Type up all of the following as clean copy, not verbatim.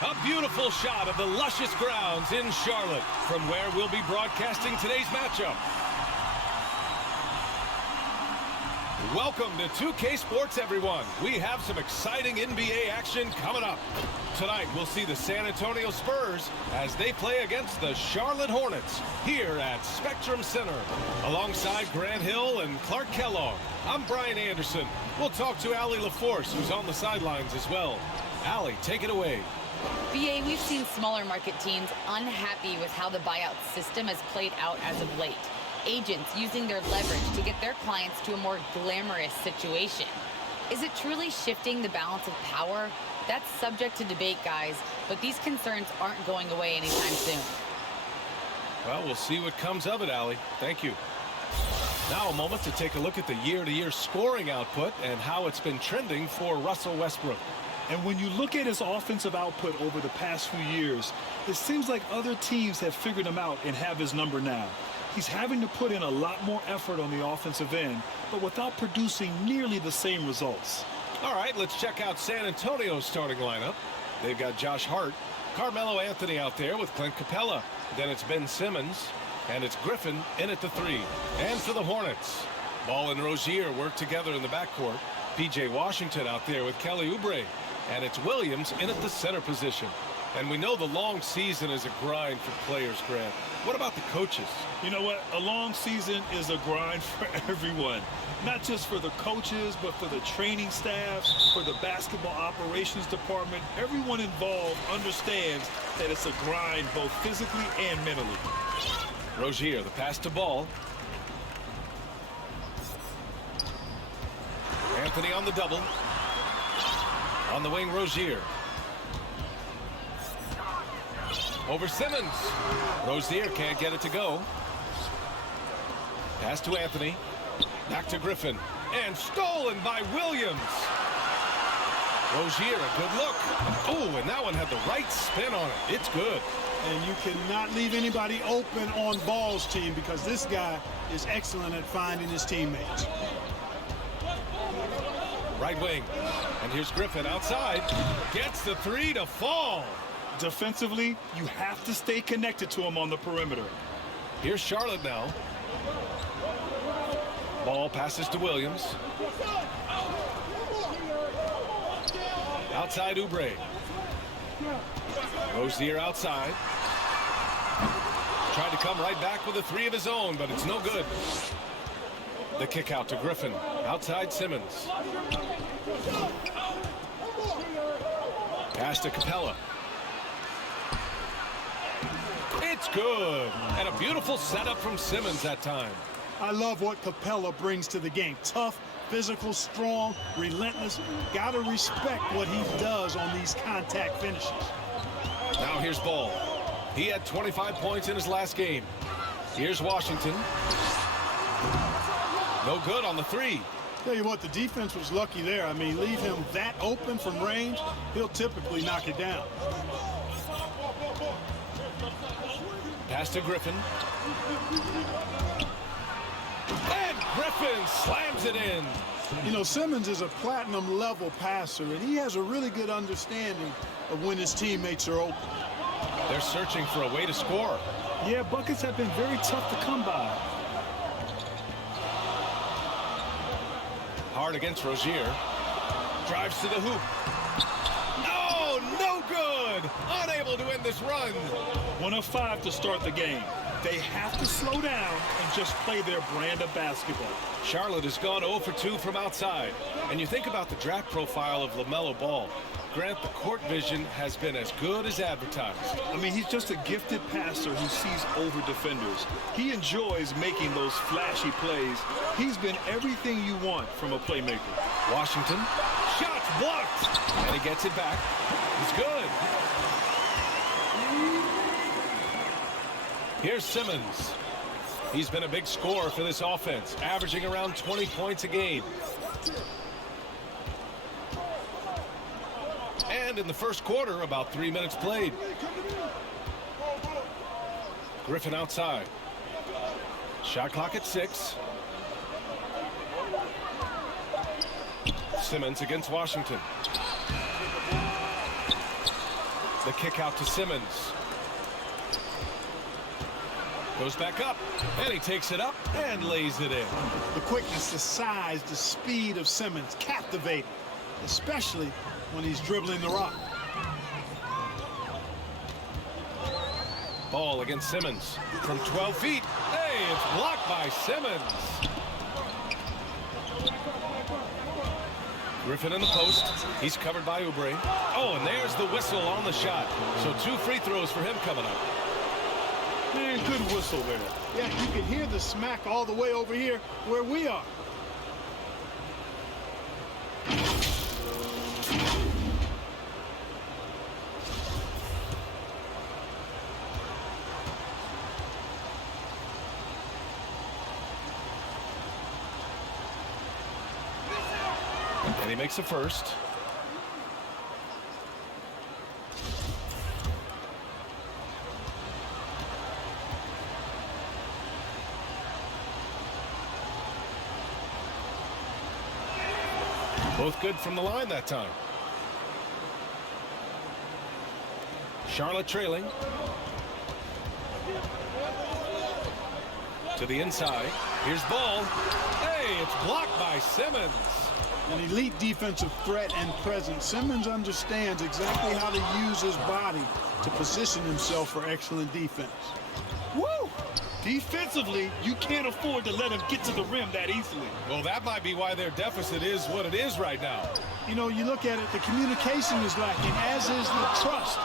A beautiful shot of the luscious grounds in Charlotte, from where we'll be broadcasting today's matchup. Welcome to 2K Sports, everyone. We have some exciting NBA action coming up. Tonight, we'll see the San Antonio Spurs as they play against the Charlotte Hornets here at Spectrum Center. Alongside Grant Hill and Clark Kellogg, I'm Brian Anderson. We'll talk to Allie LaForce, who's on the sidelines as well. Allie, take it away. BA, we've seen smaller market teams unhappy with how the buyout system has played out as of late. Agents using their leverage to get their clients to a more glamorous situation. Is it truly shifting the balance of power? That's subject to debate, guys, but these concerns aren't going away anytime soon. Well, we'll see what comes of it, Allie. Thank you. Now a moment to take a look at the year-to-year scoring output and how it's been trending for Russell Westbrook. And when you look at his offensive output over the past few years, it seems like other teams have figured him out and have his number now. He's having to put in a lot more effort on the offensive end, but without producing nearly the same results. All right, let's check out San Antonio's starting lineup. They've got Josh Hart, Carmelo Anthony out there with Clint Capella. Then it's Ben Simmons, and it's Griffin in at the 3. And for the Hornets, Ball and Rozier work together in the backcourt. P.J. Washington out there with Kelly Oubre. And it's Williams in at the center position. And we know the long season is a grind for players, Grant. What about the coaches? You know what? A long season is a grind for everyone. Not just for the coaches, but for the training staff, for the basketball operations department. Everyone involved understands that it's a grind both physically and mentally. Rozier, the pass to Ball. Anthony on the double. On the wing, Rozier. Over Simmons. Rozier can't get it to go. Pass to Anthony. Back to Griffin. And stolen by Williams. Rozier, a good look. Oh, and that one had the right spin on it. It's good. And you cannot leave anybody open on Ball's team because this guy is excellent at finding his teammates. Right wing. And here's Griffin outside. Gets the 3 to fall. Defensively, you have to stay connected to him on the perimeter. Here's Charlotte now. Ball passes to Williams. Outside Oubre. Rozier outside. Tried to come right back with a 3 of his own, but it's no good. The kick out to Griffin. Outside Simmons. Pass to Capella. It's good. And a beautiful setup from Simmons that time. I love what Capella brings to the game. Tough, physical, strong, relentless. Got to respect what he does on these contact finishes. Now here's Ball. He had 25 points in his last game. Here's Washington. No good on the 3. Tell you what, the defense was lucky there. I mean, leave him that open from range, he'll typically knock it down. Pass to Griffin. And Griffin slams it in. You know, Simmons is a platinum-level passer, and he has a really good understanding of when his teammates are open. They're searching for a way to score. Yeah, buckets have been very tough to come by. Hard against Rozier. Drives to the hoop. Oh, no good. Unable to end this run. 1 of 5 to start the game. They have to slow down and just play their brand of basketball. Charlotte has gone 0 for 2 from outside. And you think about the draft profile of LaMelo Ball. Grant, the court vision has been as good as advertised. I mean, he's just a gifted passer who sees over defenders. He enjoys making those flashy plays. He's been everything you want from a playmaker. Washington, shots blocked, and he gets it back. It's good. Here's Simmons. He's been a big scorer for this offense, averaging around 20 points a game. And in the first quarter, about 3 minutes played. Griffin outside. Shot clock at 6. Simmons against Washington. The kick out to Simmons. Goes back up, and he takes it up and lays it in. The quickness, the size, the speed of Simmons, captivating, especially when he's dribbling the rock. Ball against Simmons from 12 feet. Hey, it's blocked by Simmons. Griffin in the post. He's covered by Oubre. Oh, and there's the whistle on the shot. So 2 free throws for him coming up. Man, good whistle there. Yeah, you can hear the smack all the way over here where we are. And he makes a first. Both good from the line that time. Charlotte trailing. To the inside. Here's ball. Hey, it's blocked by Simmons. An elite defensive threat and presence. Simmons understands exactly how to use his body to position himself for excellent defense. Woo! Defensively, you can't afford to let him get to the rim that easily. Well, that might be why their deficit is what it is right now. You know, you look at it, the communication is lacking, as is the trust.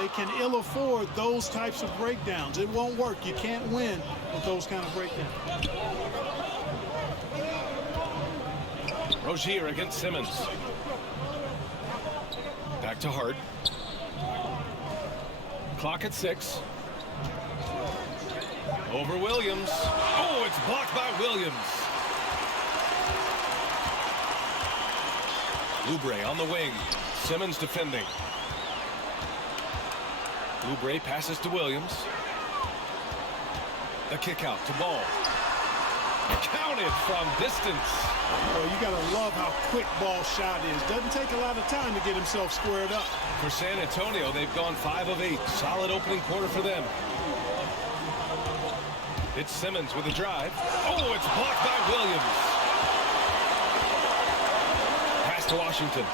They can ill afford those types of breakdowns. It won't work. You can't win with those kind of breakdowns. Rozier against Simmons. Back to Hart. Clock at 6. Over Williams. Oh, it's blocked by Williams. Oubre on the wing. Simmons defending. Oubre passes to Williams. The kick out to Ball. Counted from distance. Well, you got to love how quick Ball's shot is. Doesn't take a lot of time to get himself squared up. For San Antonio, they've gone 5 of 8. Solid opening quarter for them. It's Simmons with a drive. Oh, it's blocked by Williams. Pass to Washington.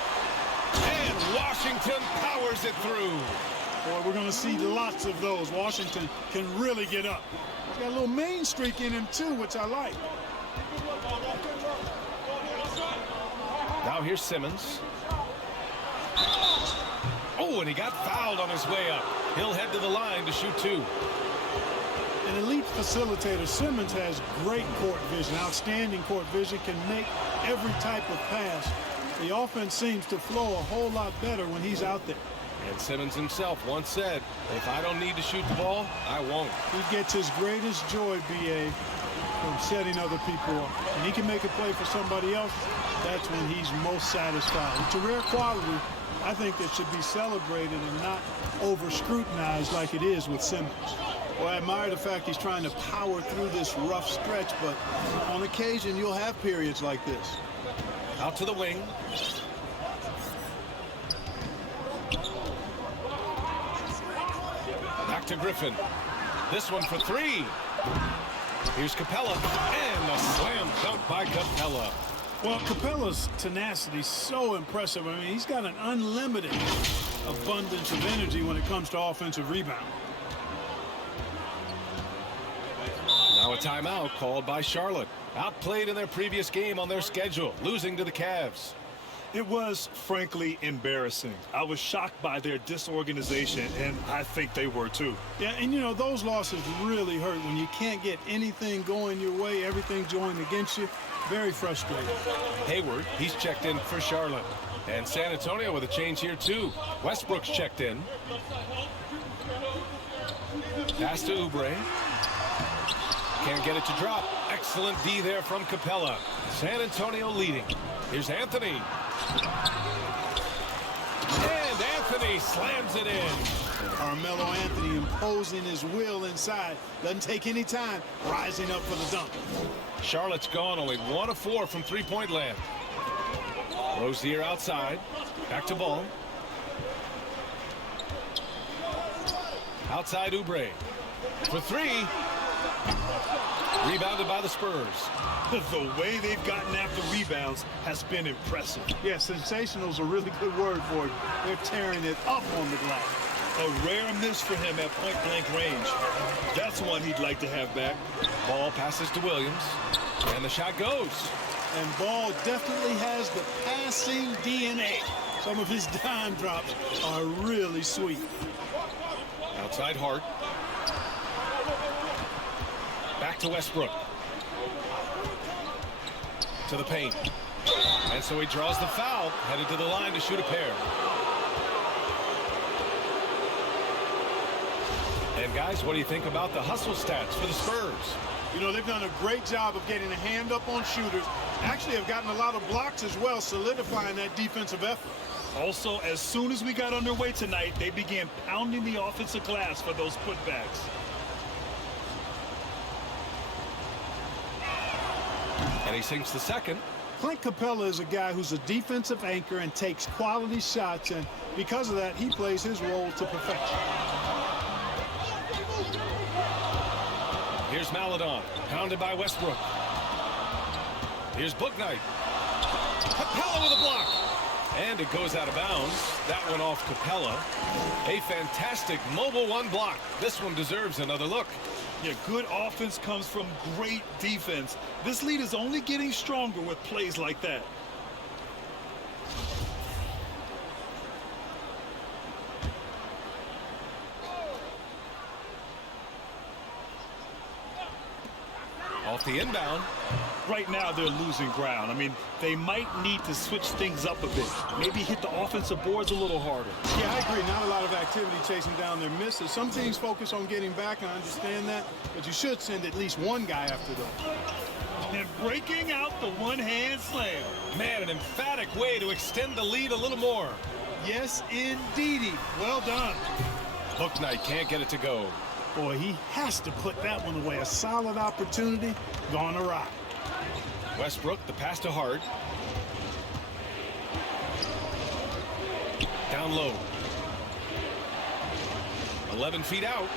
And Washington powers it through. Boy, we're going to see lots of those. Washington can really get up. He's got a little main streak in him, too, which I like. Now here's Simmons. Oh, and he got fouled on his way up. He'll head to the line to shoot 2. An elite facilitator. Simmons has great court vision, outstanding court vision, can make every type of pass. The offense seems to flow a whole lot better when he's out there. And Simmons himself once said, if I don't need to shoot the ball, I won't. He gets his greatest joy, B.A., from setting other people up. And he can make a play for somebody else. That's when he's most satisfied. It's a rare quality, I think, that should be celebrated and not over-scrutinized like it is with Simmons. Well, I admire the fact he's trying to power through this rough stretch, but on occasion you'll have periods like this. Out to the wing. Back to Griffin. This one for 3. Here's Capella, and a slam dunk by Capella. Well, Capella's tenacity is so impressive. I mean, he's got an unlimited abundance of energy when it comes to offensive rebound. Now a timeout called by Charlotte. Outplayed in their previous game on their schedule, losing to the Cavs. It was, frankly, embarrassing. I was shocked by their disorganization, and I think they were too. Yeah, and you know, those losses really hurt when you can't get anything going your way, everything's going against you. Very frustrating. Hayward, he's checked in for Charlotte. And San Antonio with a change here too. Westbrook's checked in. Pass to Oubre. Can't get it to drop. Excellent D there from Capella. San Antonio leading. Here's Anthony. And Anthony slams it in. Carmelo Anthony imposing his will inside. Doesn't take any time. Rising up for the dunk. Charlotte's gone only 1 of 4 from three-point land. Rozier outside. Back to Ball. Outside Oubre. For three. Rebounded by the Spurs. The way they've gotten after rebounds has been impressive. Yeah, sensational is a really good word for it. They're tearing it up on the glass. A rare miss for him at point-blank range. That's one he'd like to have back. Ball passes to Williams. And the shot goes. And Ball definitely has the passing DNA. Some of his dime drops are really sweet. Outside Hart. Back to Westbrook. To the paint. And so he draws the foul, headed to the line to shoot a pair. And guys, what do you think about the hustle stats for the Spurs? You know, they've done a great job of getting a hand up on shooters. Actually have gotten a lot of blocks as well, solidifying that defensive effort. Also, as soon as we got underway tonight, they began pounding the offensive glass for those putbacks. And he sinks the second. Clint Capella is a guy who's a defensive anchor and takes quality shots, and because of that, he plays his role to perfection. Here's Maledon, pounded by Westbrook. Here's Bouknight. Capella with a block. And it goes out of bounds. That one off Capella. A fantastic mobile one block. This one deserves another look. Yeah, good offense comes from great defense. This lead is only getting stronger with plays like that. Off the inbound. Right now, they're losing ground. I mean, they might need to switch things up a bit. Maybe hit the offensive boards a little harder. Yeah, I agree. Not a lot of activity chasing down their misses. Some teams focus on getting back, and I understand that. But you should send at least one guy after them. And breaking out the one-hand slam. Man, an emphatic way to extend the lead a little more. Yes, indeedy. Well done. Bouknight can't get it to go. Boy, he has to put that one away. A solid opportunity gone awry. Westbrook, the pass to Hart. Down low. 11 feet out.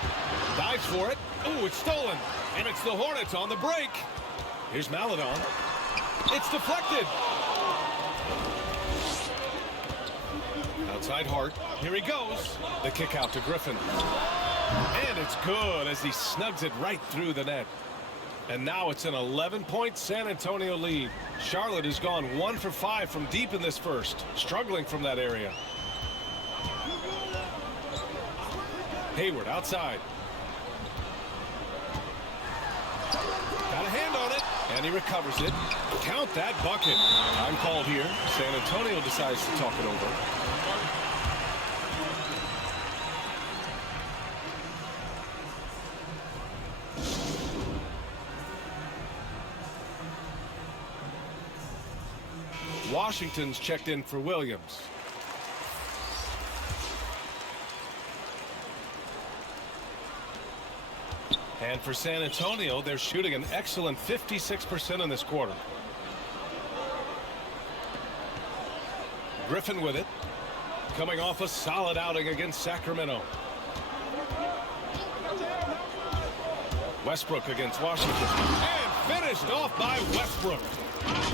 Dives for it. Oh, it's stolen. And it's the Hornets on the break. Here's Maledon. It's deflected. Outside Hart. Here he goes. The kick out to Griffin. And it's good as he snugs it right through the net. And now it's an 11-point San Antonio lead. Charlotte has gone 1 for 5 from deep in this first, struggling from that area. Hayward outside. Got a hand on it, and he recovers it. Count that bucket. Time called here. San Antonio decides to talk it over. Washington's checked in for Williams. And for San Antonio, they're shooting an excellent 56% in this quarter. Griffin with it. Coming off a solid outing against Sacramento. Westbrook against Washington. And finished off by Westbrook.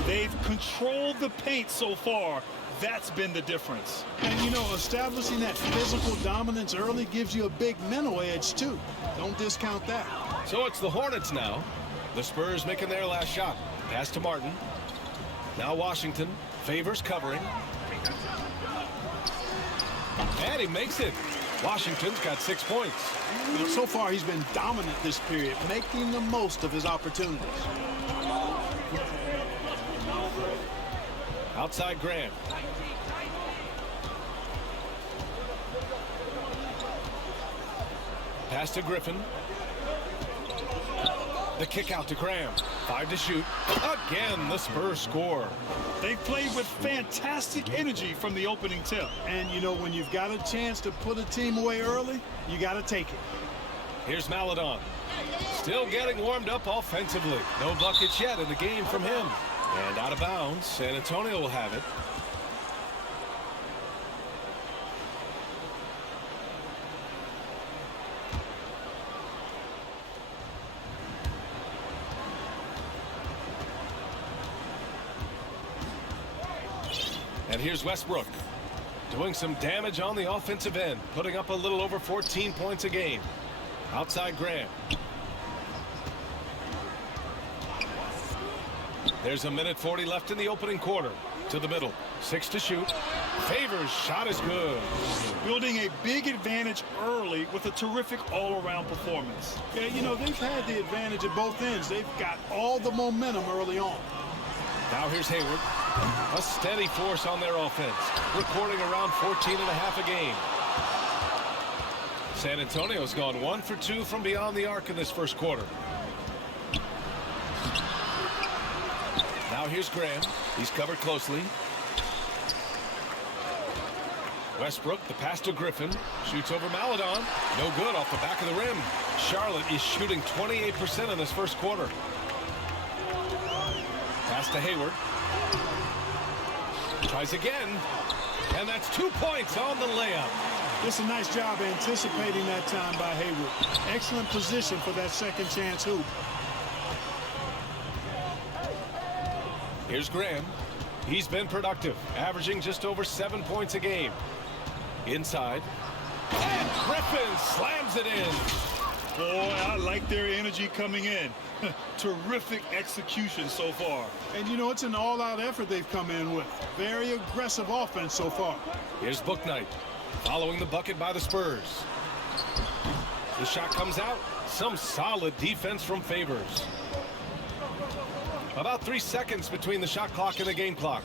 They've controlled the paint so far. That's been the difference. And, you know, establishing that physical dominance early gives you a big mental edge, too. Don't discount that. So it's the Hornets now. The Spurs making their last shot. Pass to Martin. Now Washington. Favors covering. And he makes it. Washington's got 6 points. You know, so far he's been dominant this period, making the most of his opportunities. Outside Graham. Pass to Griffin. The kick out to Graham. 5 to shoot. Again, the Spurs score. They played with fantastic energy from the opening tip. And, you know, when you've got a chance to put a team away early, you got to take it. Here's Maledon. Still getting warmed up offensively. No buckets yet in the game from him. And out of bounds. San Antonio will have it. And here's Westbrook doing some damage on the offensive end, putting up a little over 14 points a game. Outside Graham. There's a minute 40 left in the opening quarter. To the middle. 6 to shoot. Favors shot is good. Building a big advantage early with a terrific all-around performance. Yeah, you know, they've had the advantage at both ends. They've got all the momentum early on. Now here's Hayward. A steady force on their offense. Recording around 14 and a half a game. San Antonio's gone 1 for 2 from beyond the arc in this first quarter. Now here's Graham. He's covered closely. Westbrook, the pass to Griffin. Shoots over Maledon. No good off the back of the rim. Charlotte is shooting 28% in this first quarter. Pass to Hayward. Tries again. And that's 2 points on the layup. It's a nice job anticipating that time by Hayward. Excellent position for that second chance hoop. Here's Graham. He's been productive, averaging just over 7 points a game. Inside. And Griffin slams it in. Boy, I like their energy coming in. Terrific execution so far. And, you know, it's an all-out effort they've come in with. Very aggressive offense so far. Here's Bouknight following the bucket by the Spurs. The shot comes out. Some solid defense from Favors. About 3 seconds between the shot clock and the game clock.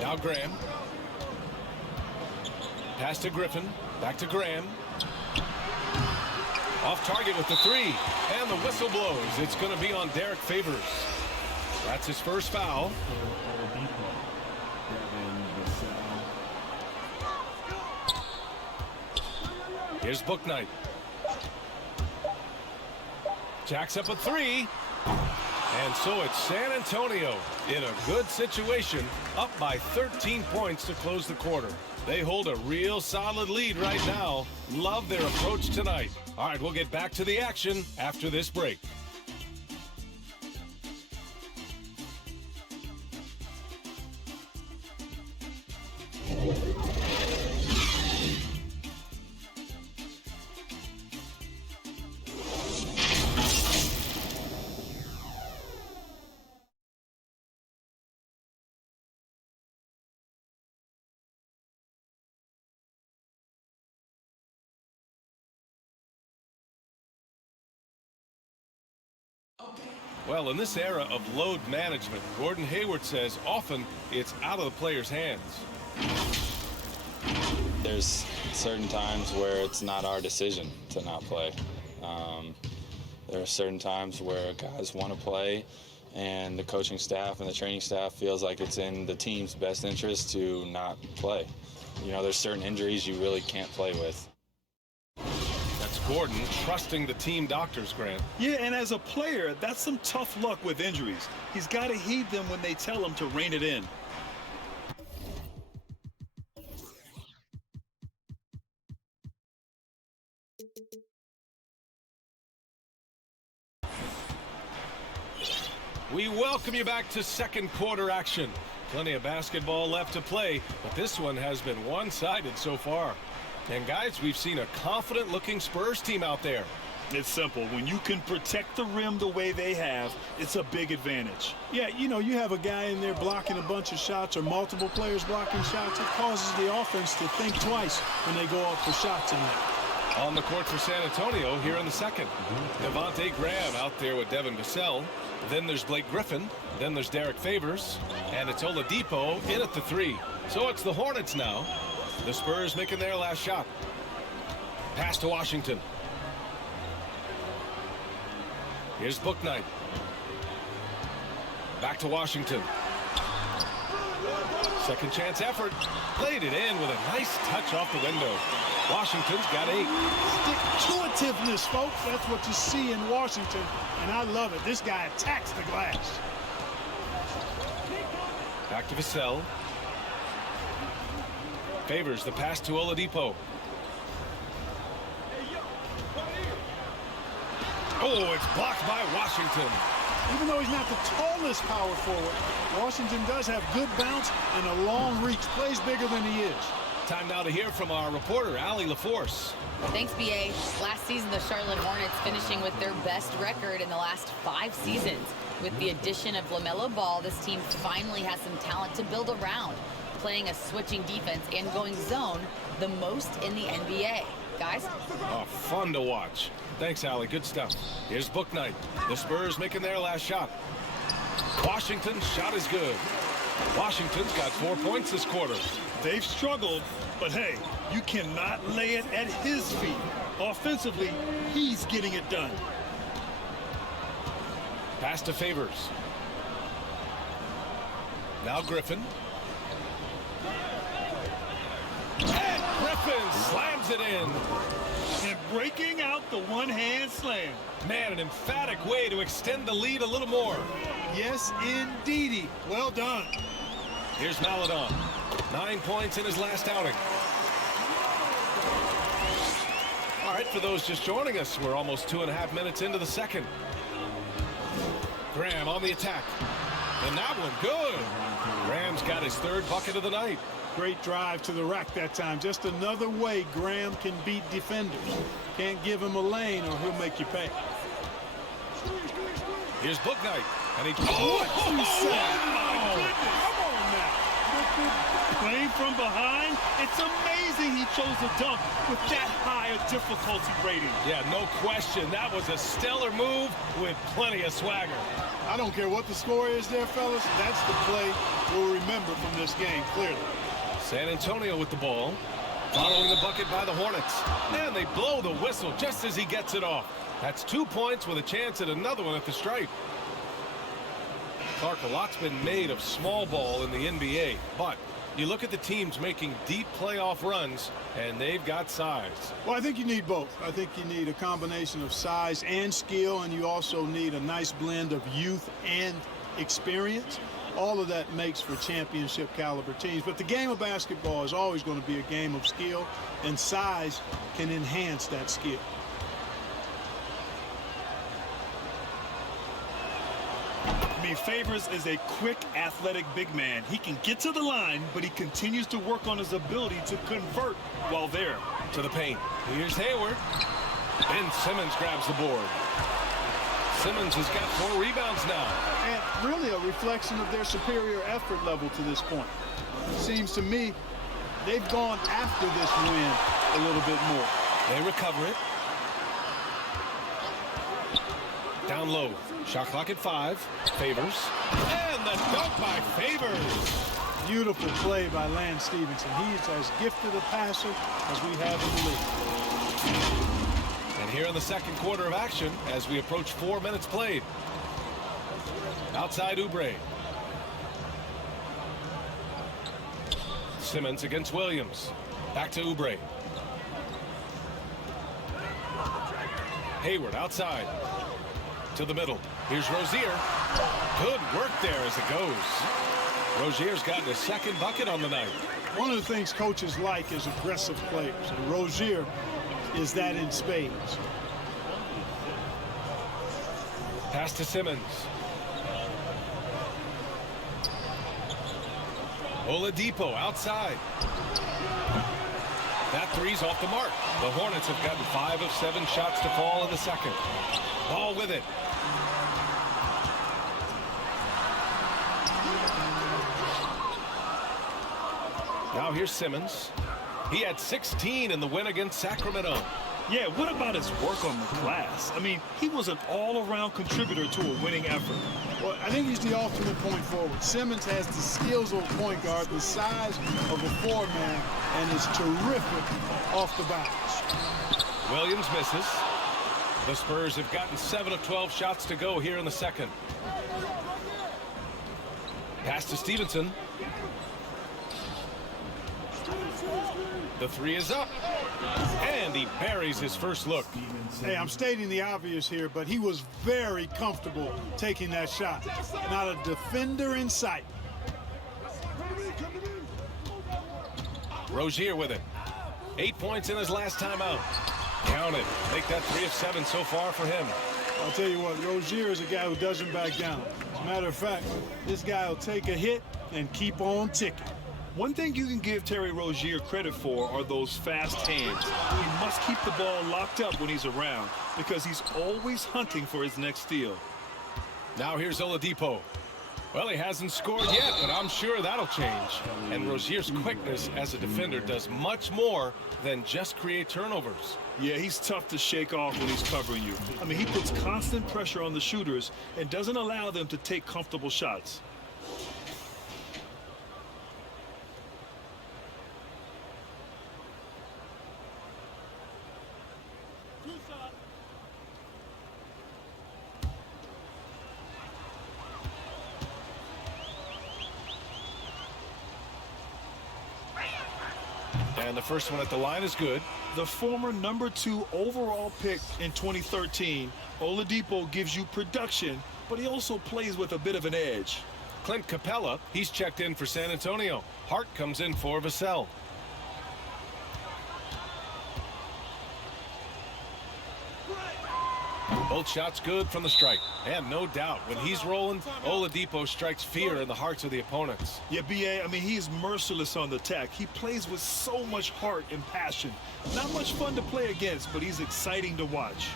Now Graham. Pass to Griffin. Back to Graham. Off target with the 3. And the whistle blows. It's going to be on Derek Favors. That's his first foul. Here's Bouknight. Jacks up a 3. And so it's San Antonio in a good situation, up by 13 points to close the quarter. They hold a real solid lead right now. Love their approach tonight. All right, we'll get back to the action after this break. Well, in this era of load management, Gordon Hayward says often it's out of the player's hands. There's certain times where it's not our decision to not play. There are certain times where guys want to play, and the coaching staff and the training staff feels like it's in the team's best interest to not play. You know, there's certain injuries you really can't play with. That's Gordon trusting the team doctors, Grant. Yeah, and as a player, that's some tough luck with injuries. He's got to heed them when they tell him to rein it in. We welcome you back to second quarter action. Plenty of basketball left to play, but this one has been one-sided so far. And guys, we've seen a confident-looking Spurs team out there. It's simple. When you can protect the rim the way they have, it's a big advantage. Yeah, you know, you have a guy in there blocking a bunch of shots or multiple players blocking shots. It causes the offense to think twice when they go up for shots in there. On the court for San Antonio here in the second. Devontae Graham out there with Devin Vassell. Then there's Blake Griffin. Then there's Derek Favors. And it's Oladipo in at the 3. So it's the Hornets now. The Spurs making their last shot. Pass to Washington. Here's Bouknight. Back to Washington. Second chance effort. Played it in with a nice touch off the window. Washington's got 8. Stick-to-itiveness, folks. That's what you see in Washington, and I love it. This guy attacks the glass. Back to Vassell. Favors the pass to Oladipo. Oh, it's blocked by Washington. Even though he's not the tallest power forward, Washington does have good bounce and a long reach. Plays bigger than he is. Time now to hear from our reporter, Allie LaForce. Thanks, B.A. Last season, the Charlotte Hornets finishing with their best record in the last 5 seasons. With the addition of LaMelo Ball, this team finally has some talent to build around, playing a switching defense and going zone the most in the NBA. Guys? Oh, fun to watch. Thanks, Allie. Good stuff. Here's Book Night. The Spurs making their last shot. Washington's shot is good. Washington's got 4 points this quarter. They've struggled, but hey, you cannot lay it at his feet. Offensively, he's getting it done. Pass to Favors. Now Griffin. And Griffin slams it in. And breaking out the one-hand slam. Man, an emphatic way to extend the lead a little more. Yes, indeedy. Well done. Here's Maledon. 9 points in his last outing. All right, for those just joining us, we're almost 2.5 minutes into the second. Graham on the attack. And that one good. Graham's got his 3rd bucket of the night. Great drive to the rack that time. Just another way Graham can beat defenders. Can't give him a lane or he'll make you pay. Here's Book Night. And he... What you say? Oh, come on now. Playing from behind, it's amazing he chose a dunk with that high a difficulty rating. Yeah, no question. That was a stellar move with plenty of swagger. I don't care what the score is there, fellas. That's the play we'll remember from this game, clearly. San Antonio with the ball. Following the bucket by the Hornets. And they blow the whistle just as he gets it off. That's 2 points with a chance at another one at the stripe. Clark, a lot's been made of small ball in the NBA, but you look at the teams making deep playoff runs, and they've got size. Well, I think you need both. I think you need a combination of size and skill, and you also need a nice blend of youth and experience. All of that makes for championship caliber teams. But the game of basketball is always going to be a game of skill, and size can enhance that skill. I mean, Favors is a quick, athletic big man. He can get to the line, but he continues to work on his ability to convert while there. To the paint. Here's Hayward. And Simmons grabs the board. Simmons has got 4 rebounds now. And really a reflection of their superior effort level to this point. It seems to me they've gone after this win a little bit more. They recover it. Down low. Shot clock at 5. Favors. And the dunk by Favors. Beautiful play by Lance Stevenson. He's as gifted a passer as we have in the league. And here in the second quarter of action as we approach 4 minutes played. Outside Oubre. Simmons against Williams. Back to Oubre. Hayward outside. To the middle. Here's Rozier. Good work there as it goes. Rozier's gotten his 2nd bucket on the night. One of the things coaches like is aggressive players, and Rozier is that in spades. Pass to Simmons. Oladipo outside. That 3's off the mark. The Hornets have gotten 5 of 7 shots to fall in the second. Ball with it. Now here's Simmons. He had 16 in the win against Sacramento. Yeah, what about his work on the glass? I mean, he was an all-around contributor to a winning effort. Well, I think he's the ultimate point forward. Simmons has the skills of a point guard, the size of a 4-man, and is terrific off the bounce. Williams misses. The Spurs have gotten 7 of 12 shots to go here in the second. Pass to Stevenson. The 3 is up. And he buries his first look. Hey, I'm stating the obvious here, but he was very comfortable taking that shot. Not a defender in sight. Rozier with it. 8 points in his last time out. Count it. Make that 3 of 7 so far for him. I'll tell you what, Rozier is a guy who doesn't back down. As a matter of fact, this guy will take a hit and keep on ticking. One thing you can give Terry Rozier credit for are those fast hands. He must keep the ball locked up when he's around because he's always hunting for his next steal. Now here's Oladipo. Well, he hasn't scored yet, but I'm sure that'll change. And Rozier's quickness as a defender does much more than just create turnovers. Yeah, he's tough to shake off when he's covering you. I mean, he puts constant pressure on the shooters and doesn't allow them to take comfortable shots. And the first one at the line is good. The former #2 overall pick in 2013, Oladipo gives you production, but he also plays with a bit of an edge. Clint Capella, he's checked in for San Antonio. Hart comes in for Vassell. Both shots good from the strike. And no doubt, when he's rolling, Oladipo strikes fear in the hearts of the opponents. Yeah, B.A., I mean, he's merciless on the attack. He plays with so much heart and passion. Not much fun to play against, but he's exciting to watch.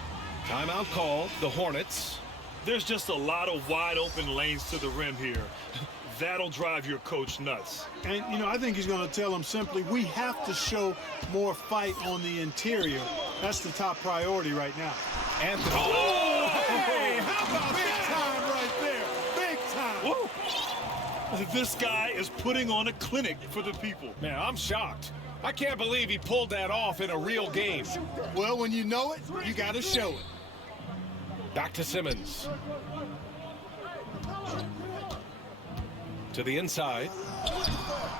Timeout called, the Hornets. There's just a lot of wide open lanes to the rim here. That'll drive your coach nuts. And, you know, I think he's going to tell them simply, we have to show more fight on the interior. That's the top priority right now. Anthony. Oh, hey, how about big time right there? Big time. Whoa. This guy is putting on a clinic for the people. Man, I'm shocked. I can't believe he pulled that off in a real game. Well, when you know it, you got to show it. Back to Simmons. To the inside.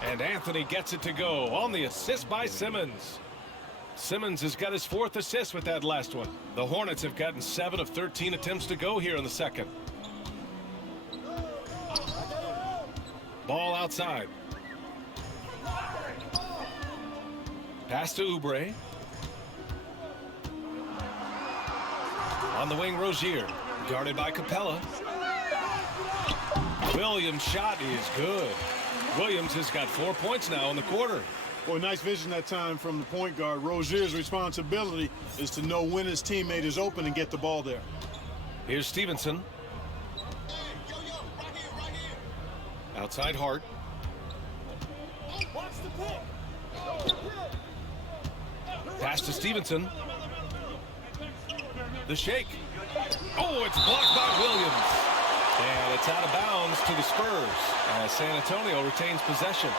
And Anthony gets it to go on the assist by Simmons. Simmons has got his 4th assist with that last one. The Hornets have gotten 7 of 13 attempts to go here in the second. Ball outside. Pass to Oubre. On the wing, Rozier. Guarded by Capella. Williams' shot is good. Williams has got 4 points now in the quarter. Boy, nice vision that time from the point guard. Rozier's responsibility is to know when his teammate is open and get the ball there. Here's Stevenson. Outside Hart. Pass to Stevenson. The shake. Oh, it's blocked by Williams. And it's out of bounds to the Spurs as San Antonio retains possession.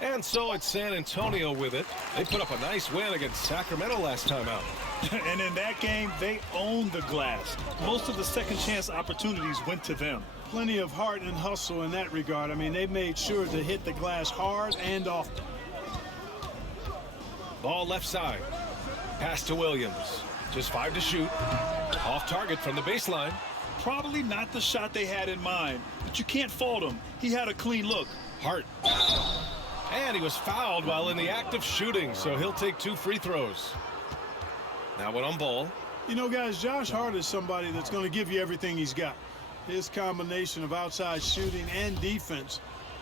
And so it's San Antonio with it. They put up a nice win against Sacramento last time out. And in that game, they owned the glass. Most of the second chance opportunities went to them. Plenty of heart and hustle in that regard. I mean, they made sure to hit the glass hard and often. Ball left side. Pass to Williams. Just 5 to shoot. Off target from the baseline. Probably not the shot they had in mind, but you can't fault him. He had a clean look. Hart. And he was fouled while in the act of shooting, so he'll take 2 free throws. Now one on ball. You know, guys, Josh Hart is somebody that's going to give you everything he's got. His combination of outside shooting and defense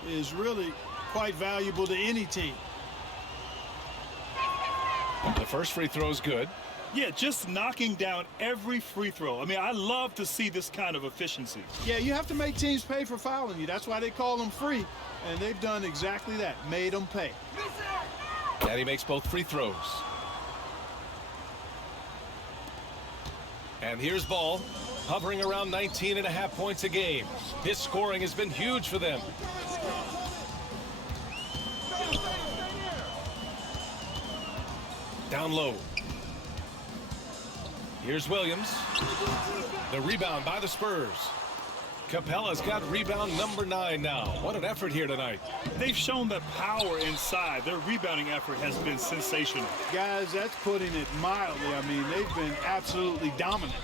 is really quite valuable to any team. The first free throw is good. Yeah, just knocking down every free throw. I mean, I love to see this kind of efficiency. Yeah, you have to make teams pay for fouling you. That's why they call them free. And they've done exactly that, made them pay. And he makes both free throws. And here's Ball, hovering around 19.5 points a game. His scoring has been huge for them. Down low. Here's Williams. The rebound by the Spurs. Capella's got rebound number 9 now. What an effort here tonight. They've shown the power inside. Their rebounding effort has been sensational. Guys, that's putting it mildly. I mean, they've been absolutely dominant.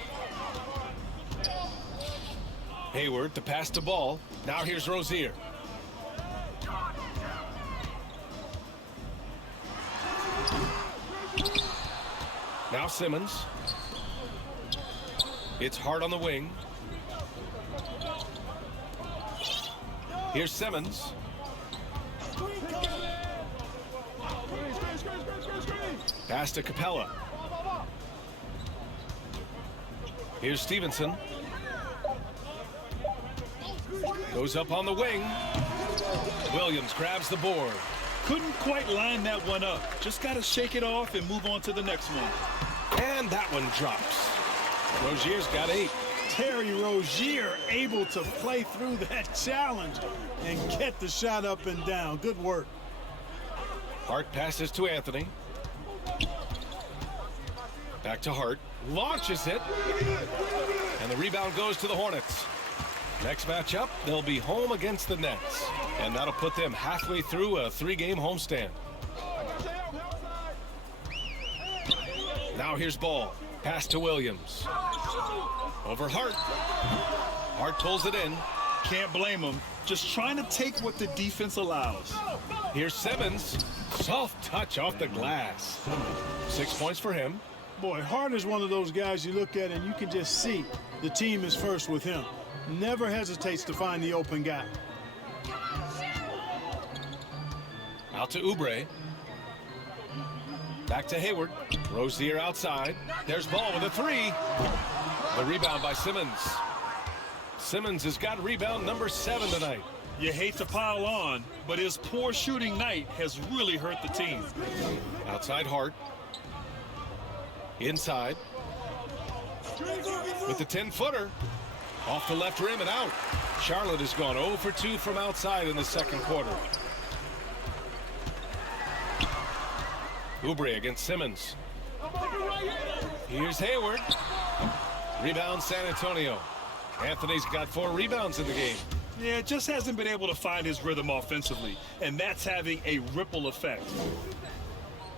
Hayward, the pass to Ball. Now here's Rozier. Now Simmons. It's Hart on the wing. Here's Simmons. Pass to Capella. Here's Stevenson. Goes up on the wing. Williams grabs the board. Couldn't quite line that one up. Just got to shake it off and move on to the next one. And that one drops. Rozier's got 8. Terry Rozier able to play through that challenge and get the shot up and down. Good work. Hart passes to Anthony. Back to Hart. Launches it. And the rebound goes to the Hornets. Next matchup, they'll be home against the Nets. And that'll put them halfway through a 3-game homestand. Now here's Ball. Pass to Williams. Over Hart. Hart pulls it in. Can't blame him. Just trying to take what the defense allows. Here's Simmons. Soft touch off the glass. 6 points for him. Boy, Hart is one of those guys you look at and you can just see the team is first with him. Never hesitates to find the open guy. Out to Oubre. Back to Hayward. Rozier outside. There's Ball with a 3. The rebound by Simmons. Simmons has got rebound number 7 tonight. You hate to pile on, but his poor shooting night has really hurt the team. Outside Hart. Inside. With the 10-footer. Off the left rim and out. Charlotte has gone 0 for 2 from outside in the second quarter. Oubre against Simmons. Here's Hayward. Rebound San Antonio. Anthony's got 4 rebounds in the game. Yeah, just hasn't been able to find his rhythm offensively, and that's having a ripple effect.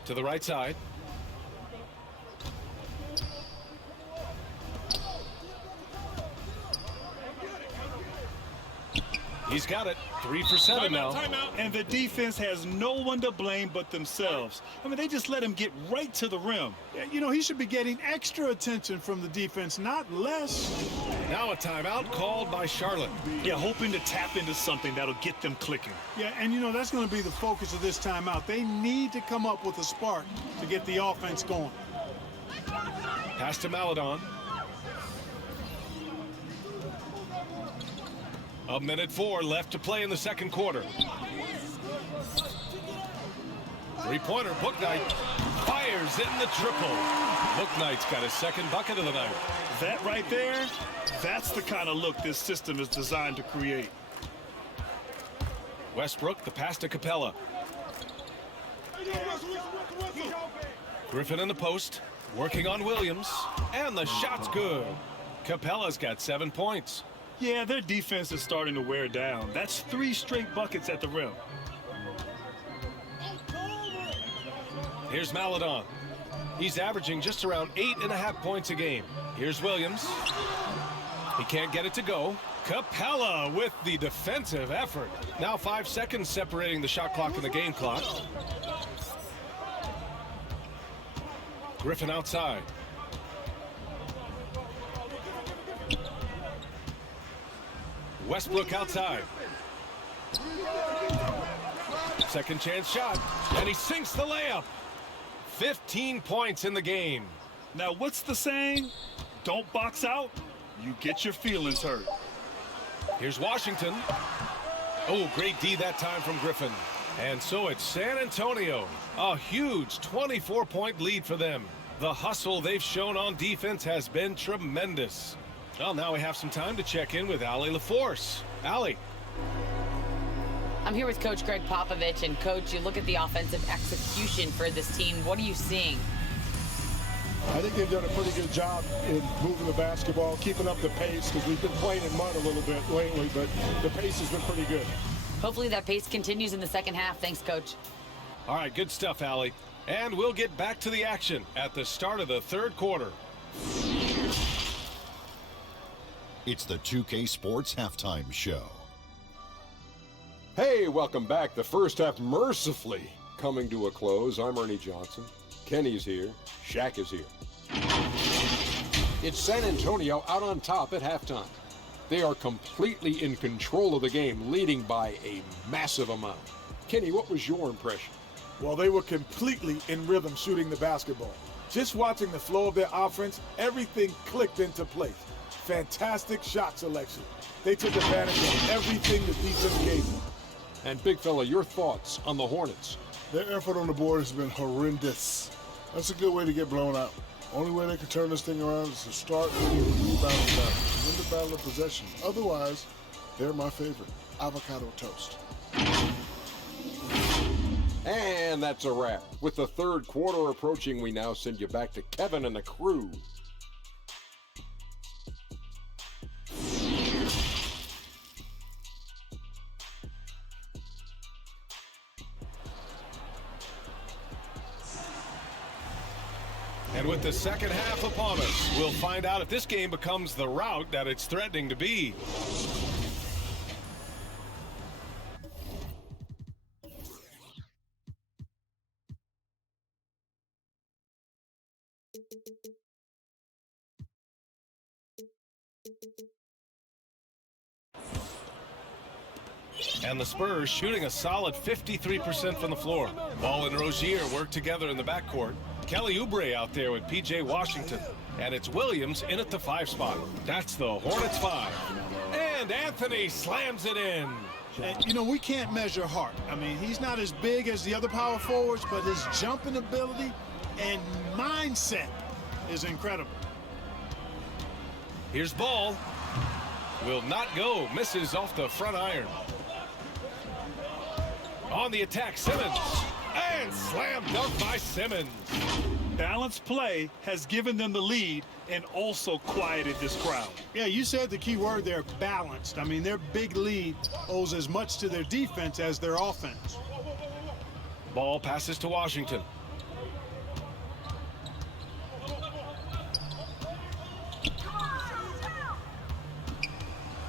To the right side. He's got it. 3 for 7 now. And the defense has no one to blame but themselves. I mean, they just let him get right to the rim. Yeah, you know, he should be getting extra attention from the defense, not less. Now a timeout called by Charlotte. Yeah, hoping to tap into something that'll get them clicking. Yeah, and you know, that's going to be the focus of this timeout. They need to come up with a spark to get the offense going. Pass to Maledon. A minute 4 left to play in the second quarter. Three-pointer, Bouknight fires in the triple. Bouknight's got his second bucket of the night. That right there, that's the kind of look this system is designed to create. Westbrook, the pass to Capella. Griffin in the post, working on Williams, and the shot's good. Capella's got 7 points. Yeah, their defense is starting to wear down. That's 3 straight buckets at the rim. Here's Maledon. He's averaging just around 8.5 points a game. Here's Williams. He can't get it to go. Capella with the defensive effort. Now 5 seconds separating the shot clock and the game clock. Griffin outside. Westbrook outside. Second chance shot, and he sinks the layup. 15 points in the game. Now, what's the saying? Don't box out, you get your feelings hurt. Here's Washington. Oh, great D that time from Griffin. And so it's San Antonio. A huge 24-point lead for them. The hustle they've shown on defense has been tremendous. Well, now we have some time to check in with Allie LaForce. Allie. I'm here with Coach Greg Popovich. And, Coach, you look at the offensive execution for this team. What are you seeing? I think they've done a pretty good job in moving the basketball, keeping up the pace, because we've been playing in mud a little bit lately, but the pace has been pretty good. Hopefully that pace continues in the second half. Thanks, Coach. All right, good stuff, Allie. And we'll get back to the action at the start of the third quarter. It's the 2K Sports Halftime Show. Hey, welcome back. The first half mercifully coming to a close. I'm Ernie Johnson. Kenny's here. Shaq is here. It's San Antonio out on top at halftime. They are completely in control of the game, leading by a massive amount. Kenny, what was your impression? Well, they were completely in rhythm shooting the basketball. Just watching the flow of their offense, everything clicked into place. Fantastic shot selection. They took advantage of everything the defense gave them. And Big Fella, your thoughts on the Hornets? Their effort on the board has been horrendous. That's a good way to get blown out. Only way they can turn this thing around is to start winning the rebound battle, win the battle of possession. Otherwise, they're my favorite, avocado toast. And that's a wrap. With the third quarter approaching, we now send you back to Kevin and the crew. And with the second half upon us, we'll find out if this game becomes the rout that it's threatening to be. And the Spurs shooting a solid 53% from the floor. Ball and Rozier work together in the backcourt. Kelly Oubre out there with P.J. Washington. And it's Williams in at the 5 spot. That's the Hornets 5. And Anthony slams it in. And, you know, we can't measure Hart. I mean, he's not as big as the other power forwards, but his jumping ability and mindset is incredible. Here's Ball. Will not go. Misses off the front iron. On the attack, Simmons. And slam dunk by Simmons. Balanced play has given them the lead and also quieted this crowd. Yeah, you said the key word there, balanced. I mean, their big lead owes as much to their defense as their offense. Ball passes to Washington.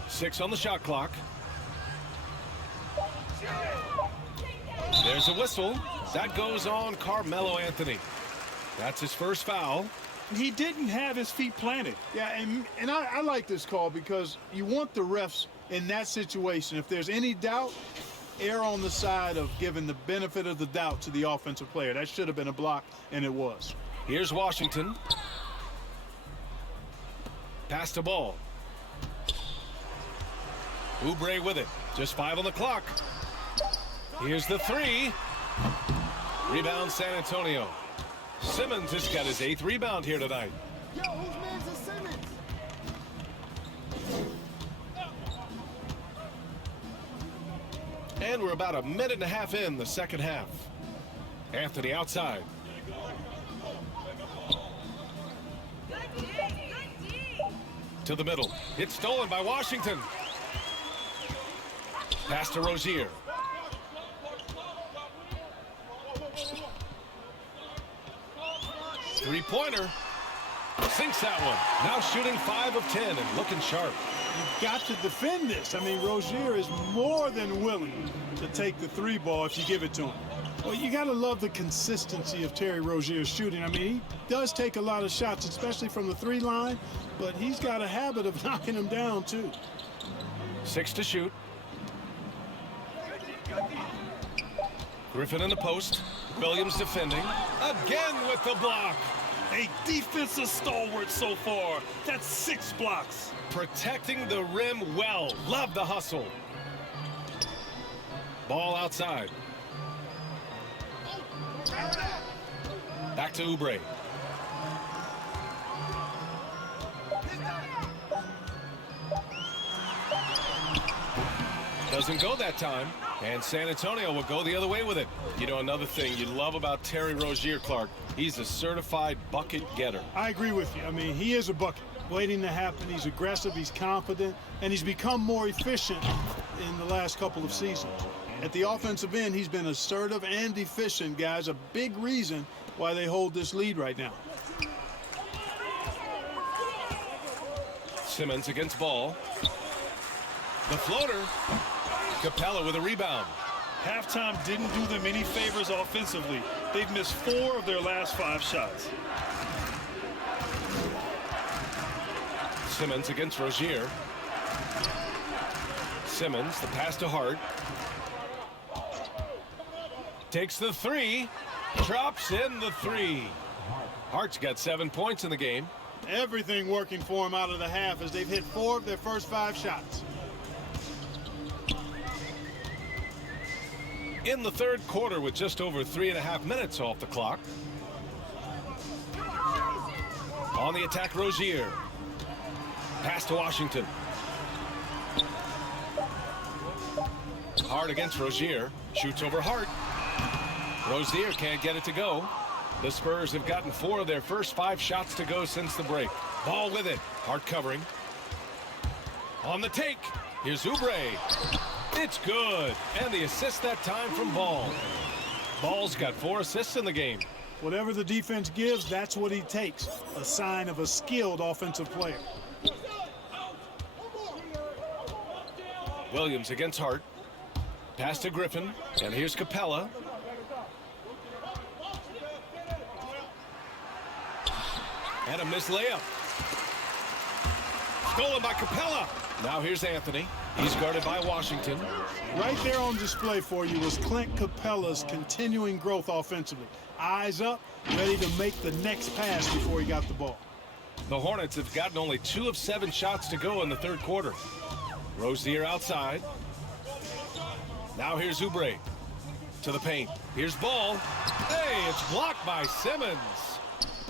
Six on the shot clock. There's a whistle. That goes on Carmelo Anthony. That's his first foul. He didn't have his feet planted. Yeah, and I like this call because you want the refs in that situation. If there's any doubt, err on the side of giving the benefit of the doubt to the offensive player. That should have been a block, and it was. Here's Washington. Pass to Ball. Oubre with it. Just 5 on the clock. Here's the 3. Rebound San Antonio. Simmons has got his 8th rebound here tonight. Yo, whose man's is Simmons? And we're about a minute and a half in the second half. Anthony outside. To the middle. It's stolen by Washington. Pass to Rozier. Three-pointer. Sinks that one. Now shooting 5 of 10 and looking sharp. You've got to defend this. I mean, Rozier is more than willing to take the 3 ball if you give it to him. Well, you got to love the consistency of Terry Rozier's shooting. I mean, he does take a lot of shots, especially from the 3 line, but he's got a habit of knocking them down, too. 6 to shoot. Griffin in the post. Williams defending. Again with the block. A defensive stalwart so far. That's 6 blocks. Protecting the rim well. Love the hustle. Ball outside. Back to Oubre. Doesn't go that time. And San Antonio will go the other way with it. You know, another thing you love about Terry Rozier, Clark, he's a certified bucket getter. I agree with you. I mean, he is a bucket waiting to happen. He's aggressive, he's confident, and he's become more efficient in the last couple of seasons. At the offensive end, he's been assertive and efficient, guys. A big reason why they hold this lead right now. Simmons against Ball. The floater. Capella with a rebound. Halftime didn't do them any favors offensively. They've missed 4 of their last 5 shots. Simmons against Rozier. Simmons, the pass to Hart. Takes the three. Drops in the three. Hart's got 7 points in the game. Everything working for him out of the half as they've hit 4 of their first 5 shots. In the third quarter with just over 3.5 minutes off the clock. On the attack, Rozier. Pass to Washington. Hart against Rozier. Shoots over Hart. Rozier can't get it to go. The Spurs have gotten 4 of their first 5 shots to go since the break. Ball with it. Hart covering. On the take. Here's Oubre. It's good. And the assist that time from Ball. Ball's got 4 assists in the game. Whatever the defense gives, that's what he takes. A sign of a skilled offensive player. Williams against Hart. Pass to Griffin. And here's Capella. And a missed layup. Stolen by Capella. Now here's Anthony. He's guarded by Washington. Right there on display for you was Clint Capella's continuing growth offensively. Eyes up, ready to make the next pass before he got the ball. The Hornets have gotten only 2 of 7 shots to go in the third quarter. Rozier outside. Now here's Oubre. To the paint. Here's Ball. Hey, it's blocked by Simmons.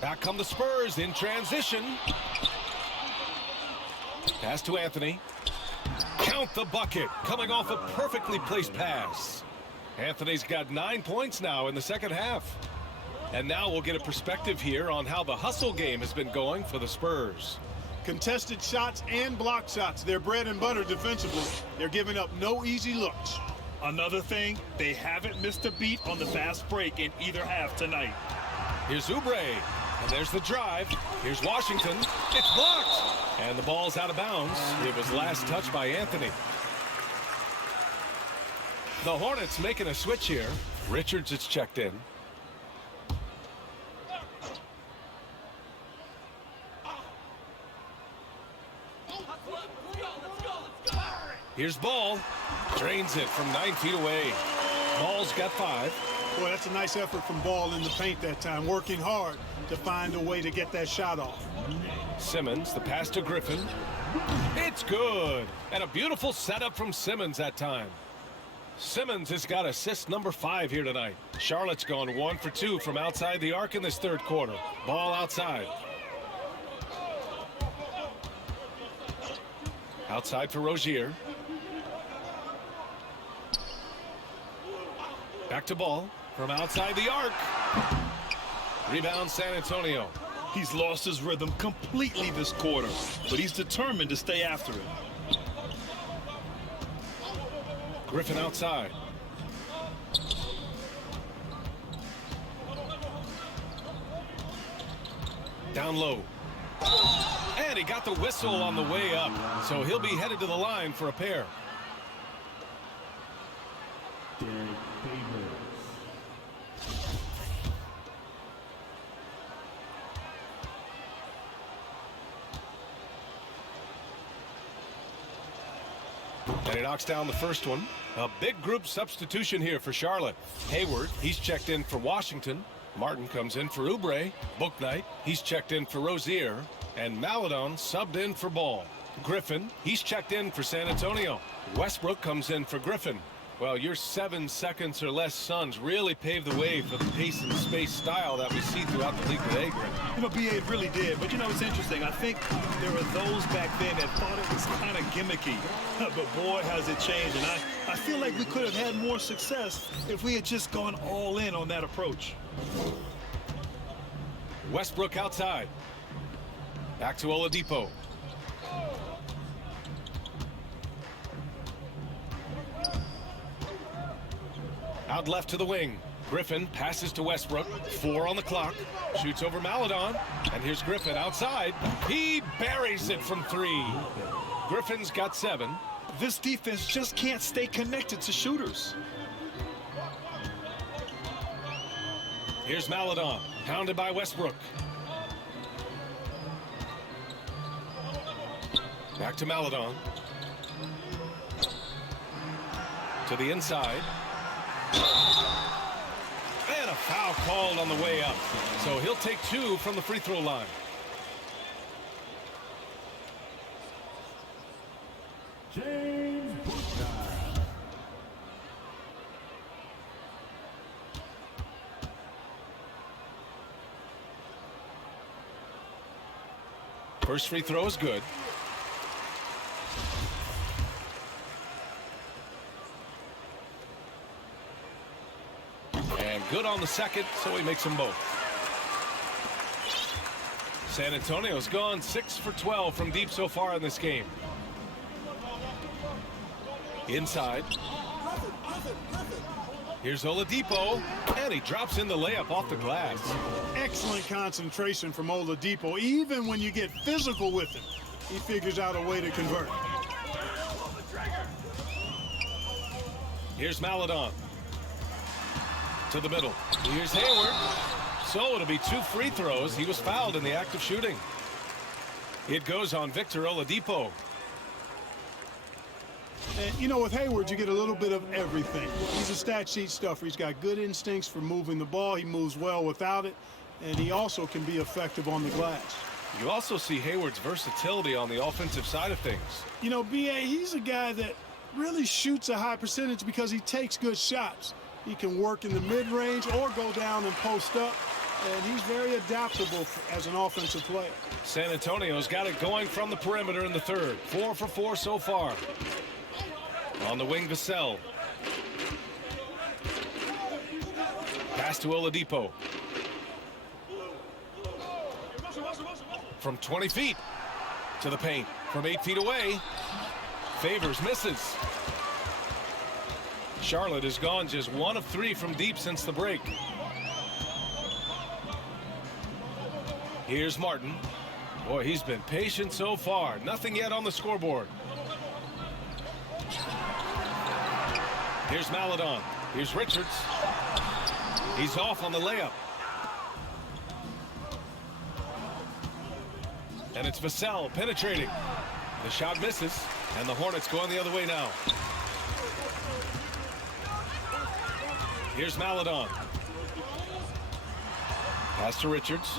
Back come the Spurs in transition. Pass to Anthony. Count the bucket. Coming off a perfectly placed pass. Anthony's got 9 points now in the second half. And now we'll get a perspective here on how the hustle game has been going for the Spurs. Contested shots and block shots. They're bread and butter defensively. They're giving up no easy looks. Another thing, they haven't missed a beat on the fast break in either half tonight. Here's Oubre. And there's the drive. Here's Washington. It's blocked. And the ball's out of bounds. It was last touched by Anthony. The Hornets making a switch here. Richards is checked in. Here's Ball. Drains it from 9 feet away. Ball's got 5. Boy, that's a nice effort from Ball in the paint that time. Working hard to find a way to get that shot off. Simmons, the pass to Griffin. It's good. And a beautiful setup from Simmons that time. Simmons has got assist number 5 here tonight. Charlotte's gone 1 for 2 from outside the arc in this third quarter. Ball outside. Outside for Rozier. Back to Ball from outside the arc. Rebound San Antonio. He's lost his rhythm completely this quarter, but he's determined to stay after it. Griffin outside. Down low. And he got the whistle on the way up, so he'll be headed to the line for a pair. And he knocks down the first one. A big group substitution here for Charlotte. Hayward, he's checked in for Washington. Martin comes in for Oubre. Bouknight, he's checked in for Rozier. And Maledon subbed in for Ball. Griffin, he's checked in for San Antonio. Westbrook comes in for Griffin. Well, your 7 seconds or less Suns really paved the way for the pace and space style that we see throughout the league today, Griffin. You know, BA really did. But, you know, it's interesting. I think there were those back then that thought it was kind of gimmicky. But, boy, has it changed. And I feel like we could have had more success if we had just gone all in on that approach. Westbrook outside. Back to Oladipo. Out left to the wing. Griffin passes to Westbrook. 4 on the clock. Shoots over Maledon. And here's Griffin outside. He buries it from 3. Griffin's got 7. This defense just can't stay connected to shooters. Here's Maledon. Pounded by Westbrook. Back to Maladon. To the inside. And a foul called on the way up. So he'll take 2 from the free throw line. First free throw is good. And good on the second, so he makes them both. San Antonio's gone 6 for 12 from deep so far in this game. Inside. Here's Oladipo, and he drops in the layup off the glass. Excellent concentration from Oladipo. Even when you get physical with him, he figures out a way to convert. Here's Maladon. To the middle. Here's Hayward. So it'll be 2 free throws. He was fouled in the act of shooting. It goes on Victor Oladipo. And, you know, with Hayward, you get a little bit of everything. He's a stat sheet stuffer. He's got good instincts for moving the ball. He moves well without it. And he also can be effective on the glass. You also see Hayward's versatility on the offensive side of things. You know, B.A., he's a guy that really shoots a high percentage because he takes good shots. He can work in the mid-range or go down and post up. And he's very adaptable as an offensive player. San Antonio's got it going from the perimeter in the third. 4 for 4 so far. On the wing, Vassell. Pass to Oladipo. From 20 feet to the paint. From 8 feet away. Favors misses. Charlotte has gone just 1 of 3 from deep since the break. Here's Martin. Boy, he's been patient so far. Nothing yet on the scoreboard. Here's Maladon. Here's Richards. He's off on the layup. And it's Vassell penetrating. The shot misses, and the Hornets going the other way now. Here's Maladon. Pass to Richards.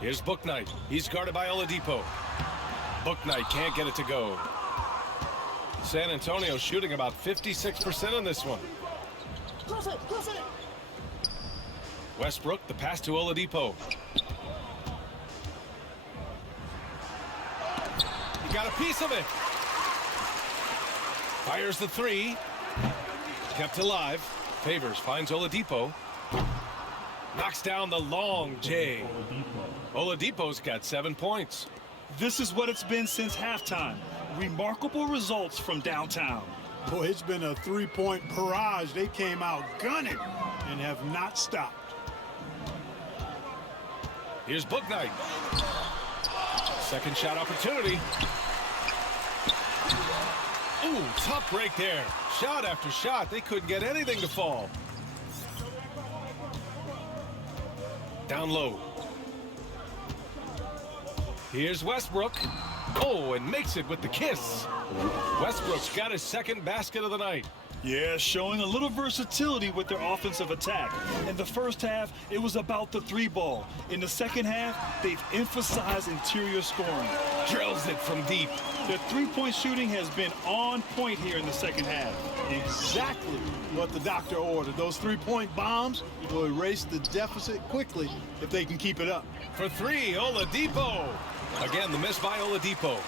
Here's Bouknight. He's guarded by Oladipo. Bouknight can't get it to go. San Antonio shooting about 56% in this one. Westbrook, the pass to Oladipo. He got a piece of it. Fires the 3. Kept alive. Favors finds Oladipo. Knocks down the long J. Oladipo's got 7 points. This is what it's been since halftime. Remarkable results from downtown. Boy, it's been a 3-point barrage. They came out gunning and have not stopped. Here's Bouknight. Second shot opportunity. Ooh, tough break there. Shot after shot. They couldn't get anything to fall. Down low. Here's Westbrook. Oh, and makes it with the kiss. Westbrook's got his second basket of the night. Yeah, showing a little versatility with their offensive attack. In the first half, it was about the 3-ball. In the second half, they've emphasized interior scoring. Drills it from deep. Their 3-point shooting has been on point here in the second half. Exactly what the doctor ordered. Those 3-point bombs will erase the deficit quickly if they can keep it up. For 3, Oladipo. Again, the miss by Oladipo.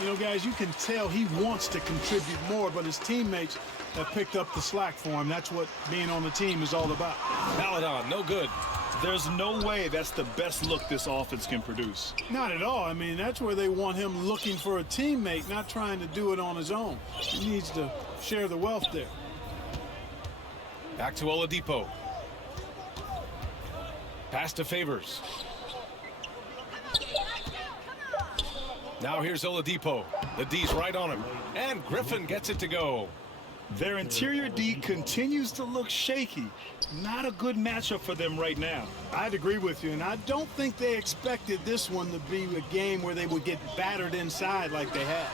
You know, guys, you can tell he wants to contribute more, but his teammates have picked up the slack for him. That's what being on the team is all about. Maladon, no good. There's no way that's the best look this offense can produce. Not at all. I mean, that's where they want him looking for a teammate, not trying to do it on his own. He needs to share the wealth there. Back to Oladipo. Pass to Favors. Now here's Oladipo. The D's right on him. And Griffin gets it to go. Their interior D continues to look shaky. Not a good matchup for them right now. I'd agree with you, and I don't think they expected this one to be a game where they would get battered inside like they had.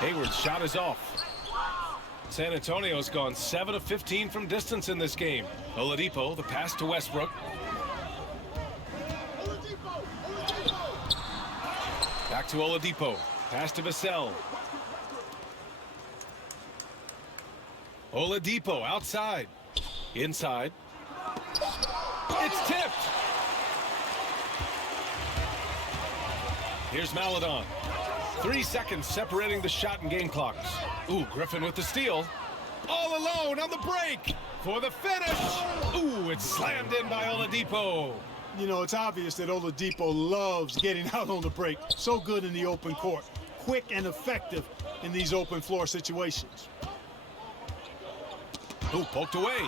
Hayward's shot is off. San Antonio's gone 7 of 15 from distance in this game. Oladipo, the pass to Westbrook. Back to Oladipo. Pass to Vassell. Oladipo outside. Inside. It's tipped. Here's Maledon. 3 seconds separating the shot and game clocks. Ooh, Griffin with the steal. All alone on the break for the finish. Ooh, it's slammed in by Oladipo. You know, it's obvious that Oladipo loves getting out on the break. So good in the open court. Quick and effective in these open floor situations. Ooh, poked away.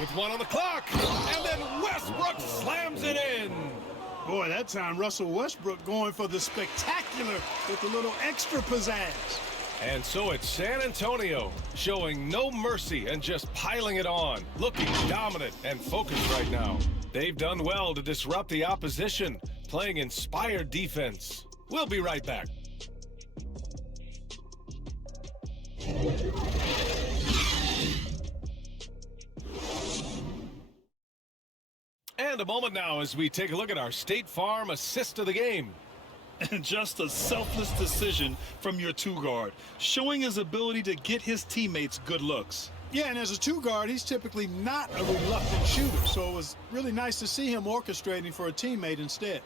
With 1 on the clock. And then Westbrook slams it in. Boy, that time Russell Westbrook going for the spectacular with a little extra pizzazz. And so it's San Antonio showing no mercy and just piling it on. Looking dominant and focused right now. They've done well to disrupt the opposition, playing inspired defense. We'll be right back. And a moment now as we take a look at our State Farm assist of the game. And just a selfless decision from your two-guard, showing his ability to get his teammates good looks. Yeah, and as a two-guard, he's typically not a reluctant shooter, so it was really nice to see him orchestrating for a teammate instead.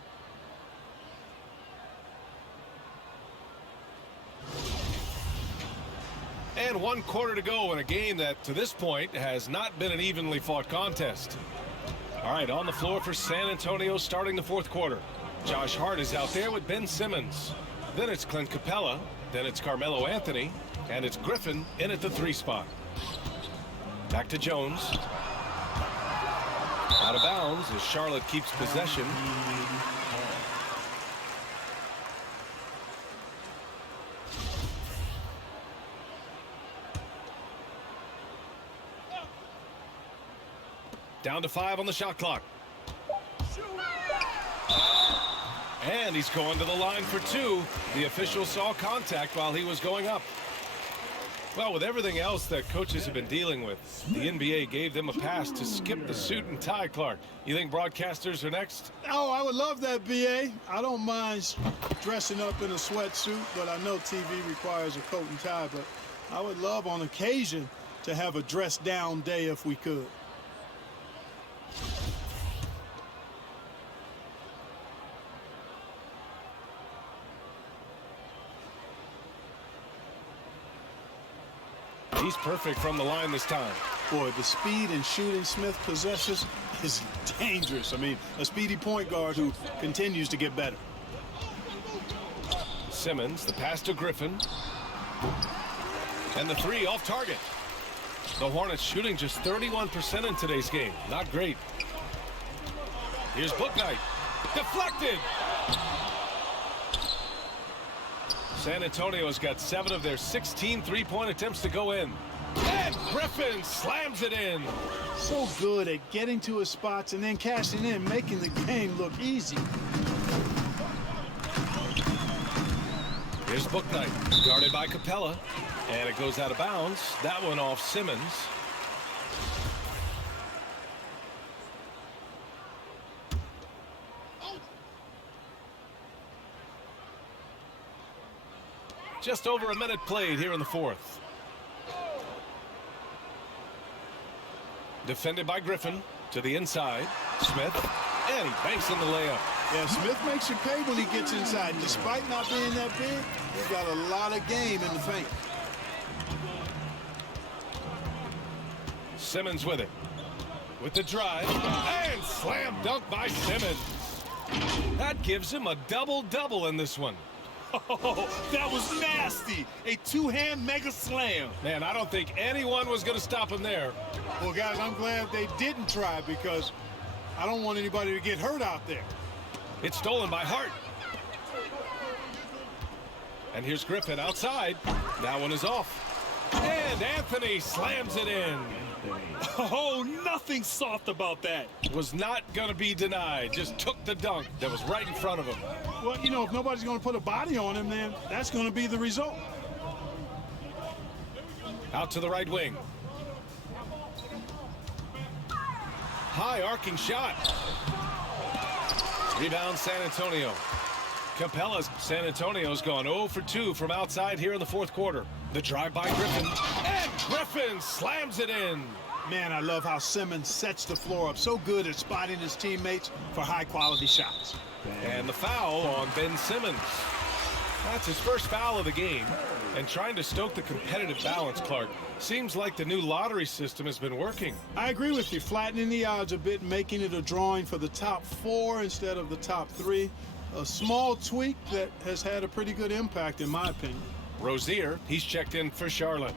And 1 quarter to go in a game that, to this point, has not been an evenly fought contest. All right, on the floor for San Antonio starting the 4th quarter. Josh Hart is out there with Ben Simmons. Then it's Clint Capella. Then it's Carmelo Anthony. And it's Griffin in at the 3 spot. Back to Jones. Out of bounds as Charlotte keeps possession. Down to 5 on the shot clock. And he's going to the line for 2. The official saw contact while he was going up. Well, with everything else that coaches have been dealing with, the NBA gave them a pass to skip the suit and tie, Clark. You think broadcasters are next? Oh, I would love that, B.A. I don't mind dressing up in a sweatsuit, but I know TV requires a coat and tie. But I would love on occasion to have a dress-down day if we could. He's perfect from the line this time. Boy, the speed and shooting Smith possesses is dangerous. I mean, a speedy point guard who continues to get better. Simmons, the pass to Griffin. And the 3 off target. The Hornets shooting just 31% in today's game. Not great. Here's Bouknight. Deflected. San Antonio's got 7 of their 16 3-point attempts to go in. And Griffin slams it in. So good at getting to his spots and then cashing in, making the game look easy. Here's Bouknight, guarded by Capella. And it goes out of bounds. That one off Simmons. Just over a minute played here in the 4th. Defended by Griffin to the inside. Smith, and he banks in the layup. Yeah, Smith makes you pay when he gets inside. Despite not being that big, he's got a lot of game in the paint. Simmons with it. With the drive. And slam dunk by Simmons. That gives him a double-double in this one. Oh, that was nasty. A 2-hand mega slam. Man, I don't think anyone was going to stop him there. Well, guys, I'm glad they didn't try because I don't want anybody to get hurt out there. It's stolen by Hart. And here's Griffin outside. That one is off. And Anthony slams it in. Oh, nothing soft about that. Was not going to be denied. Just took the dunk that was right in front of him. Well, you know, if nobody's going to put a body on him, then that's going to be the result. Out to the right wing. High arcing shot. Rebound San Antonio. Capella's San Antonio's gone 0 for 2 from outside here in the fourth quarter. The drive by Griffin. And Griffin slams it in. Man, I love how Simmons sets the floor up. So good at spotting his teammates for high-quality shots. And the foul on Ben Simmons. That's his first foul of the game. And trying to stoke the competitive balance, Clark. Seems like the new lottery system has been working. I agree with you. Flattening the odds a bit, making it a drawing for the top 4 instead of the top 3. A small tweak that has had a pretty good impact, in my opinion. Rozier, he's checked in for Charlotte.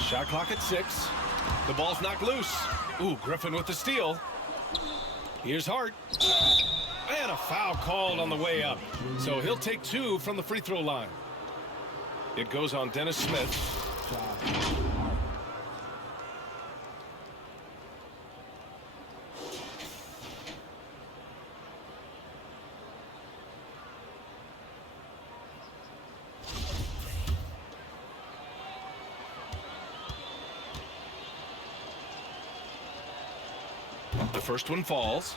Shot clock at 6. The ball's knocked loose. Ooh, Griffin with the steal. Here's Hart. And a foul called on the way up. So he'll take 2 from the free throw line. It goes on Dennis Smith. The first one falls.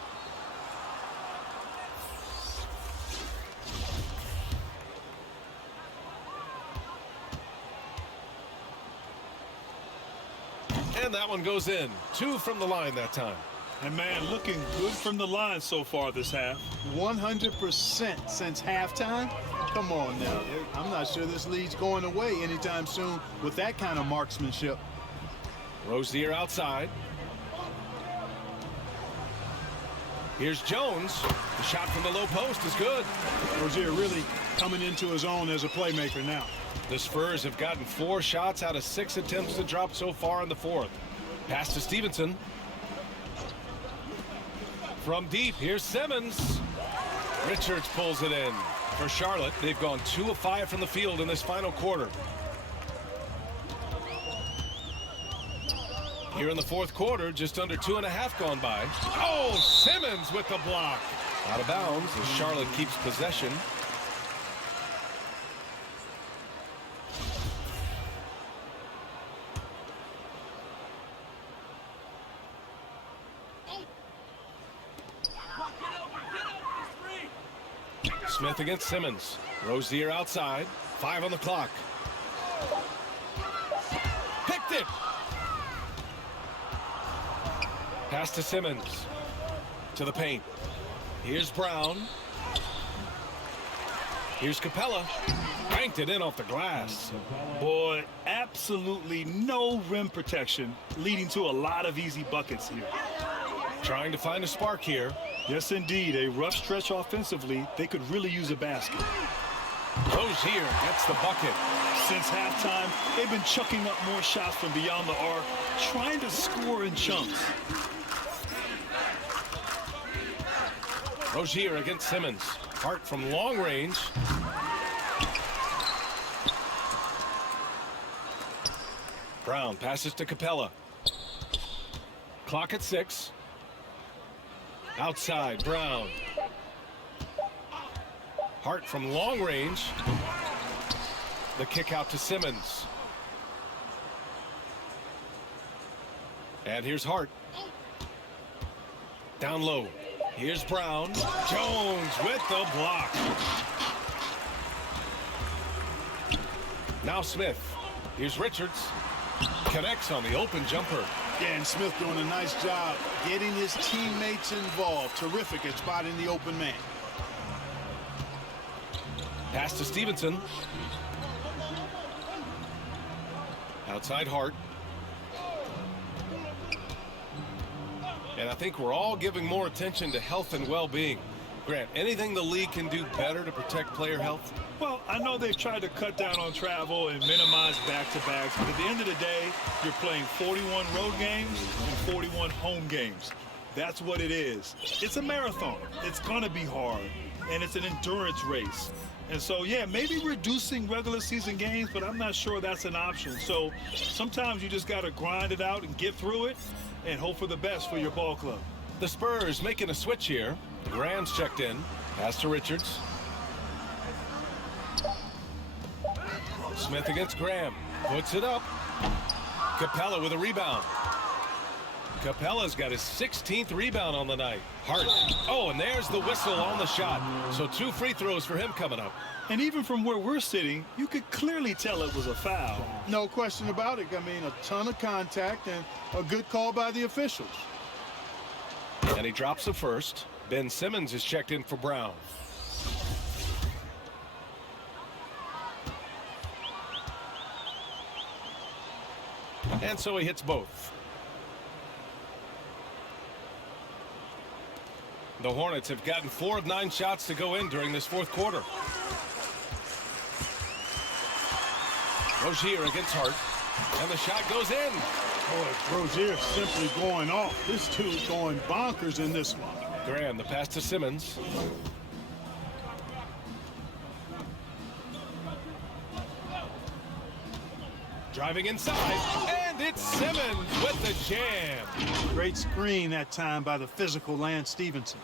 And that one goes in. 2 from the line that time. And man, looking good from the line so far this half. 100% since halftime. Come on now. I'm not sure this lead's going away anytime soon with that kind of marksmanship. Rozier outside. Here's Jones. The shot from the low post is good. Rozier really coming into his own as a playmaker now. The Spurs have gotten 4 shots out of 6 attempts to drop so far in the fourth. Pass to Stevenson. From deep, here's Simmons. Richards pulls it in. For Charlotte, they've gone 2 of 5 from the field in this final quarter. Here in the fourth quarter, just under 2.5 gone by. Oh, Simmons with the block. Out of bounds as Charlotte keeps possession. Smith against Simmons. Rozier outside. 5 on the clock. Picked it. Pass to Simmons. To the paint. Here's Brown. Here's Capella. Banked it in off the glass. Boy, absolutely no rim protection, leading to a lot of easy buckets here. Trying to find a spark here. Yes, indeed. A rough stretch offensively. They could really use a basket. Rozier gets the bucket. Since halftime, they've been chucking up more shots from beyond the arc, trying to score in chunks. Rozier against Simmons. Hart from long range. Brown passes to Capella. Clock at 6. Outside, Brown. Hart from long range. The kick out to Simmons. And here's Hart. Down low. Here's Brown. Jones with the block. Now Smith. Here's Richards. Connects on the open jumper. Yeah, and Smith doing a nice job getting his teammates involved. Terrific at spotting the open man. Pass to Stevenson. Outside Hart. And I think we're all giving more attention to health and well-being. Grant, anything the league can do better to protect player health? Well, I know they've tried to cut down on travel and minimize back-to-backs, but at the end of the day, you're playing 41 road games and 41 home games. That's what it is. It's a marathon. It's going to be hard, and it's an endurance race. And so, yeah, maybe reducing regular season games, but I'm not sure that's an option. So sometimes you just got to grind it out and get through it and hope for the best for your ball club. The Spurs making a switch here. Graham's checked in. Pass to Richards. Smith against Graham. Puts it up. Capella with a rebound. Capella's got his 16th rebound on the night. Hart. Oh, and there's the whistle on the shot. So 2 free throws for him coming up. And even from where we're sitting, you could clearly tell it was a foul. No question about it. I mean, a ton of contact and a good call by the officials. And he drops the first. Ben Simmons is checked in for Brown. And so he hits both. The Hornets have gotten 4 of 9 shots to go in during this fourth quarter. Rozier against Hart. And the shot goes in. Boy, Rozier simply going off. This dude's going bonkers in this one. Graham, the pass to Simmons. Driving inside, and it's Simmons with the jam. Great screen that time by the physical Lance Stevenson.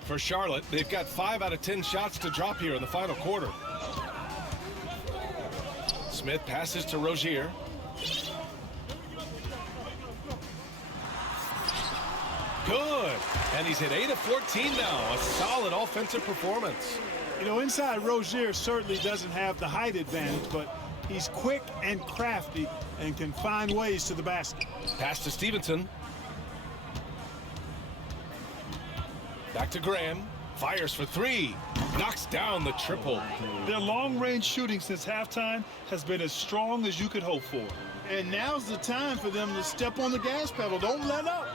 For Charlotte, they've got 5 out of 10 shots to drop here in the final quarter. Smith passes to Rozier. Good. And he's hit 8 of 14 now. A solid offensive performance. You know, inside Rozier certainly doesn't have the height advantage, but he's quick and crafty and can find ways to the basket. Pass to Stevenson. Back to Graham. Fires for 3. Knocks down the triple. Their long-range shooting since halftime has been as strong as you could hope for. And now's the time for them to step on the gas pedal. Don't let up.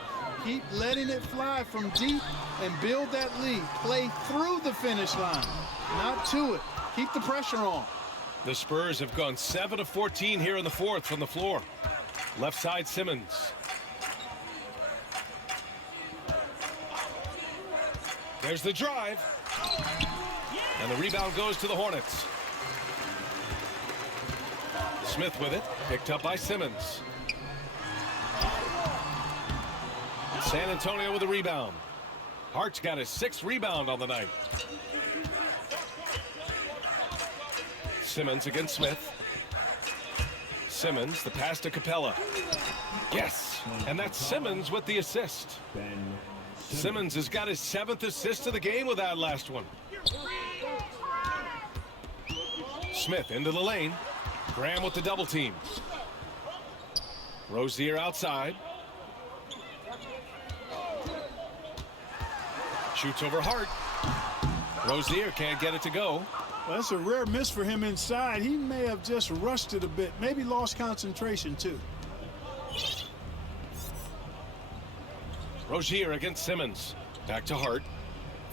Keep letting it fly from deep and build that lead. Play through the finish line, not to it. Keep the pressure on. The Spurs have gone 7 of 14 here in the fourth from the floor. Left side, Simmons. There's the drive. And the rebound goes to the Hornets. Smith with it. Picked up by Simmons. San Antonio with a rebound. Hart's got his 6th rebound on the night. Simmons against Smith. Simmons, the pass to Capella. Yes, and that's Simmons with the assist. Simmons has got his 7th assist of the game with that last one. Smith into the lane. Graham with the double team. Rozier outside. Shoots over Hart. Rozier can't get it to go. Well, that's a rare miss for him inside. He may have just rushed it a bit. Maybe lost concentration, too. Rozier against Simmons. Back to Hart.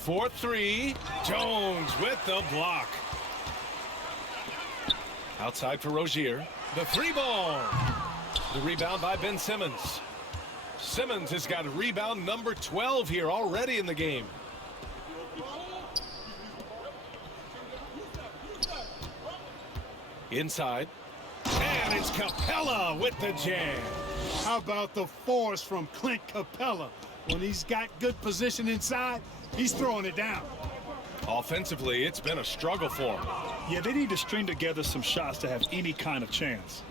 4-3. Jones with the block. Outside for Rozier. The 3-ball. The rebound by Ben Simmons. Simmons has got rebound number 12 here already in the game. Inside. And it's Capella with the jam. How about the force from Clint Capella? When he's got good position inside, he's throwing it down. Offensively, it's been a struggle for him. Yeah, they need to string together some shots to have any kind of chance.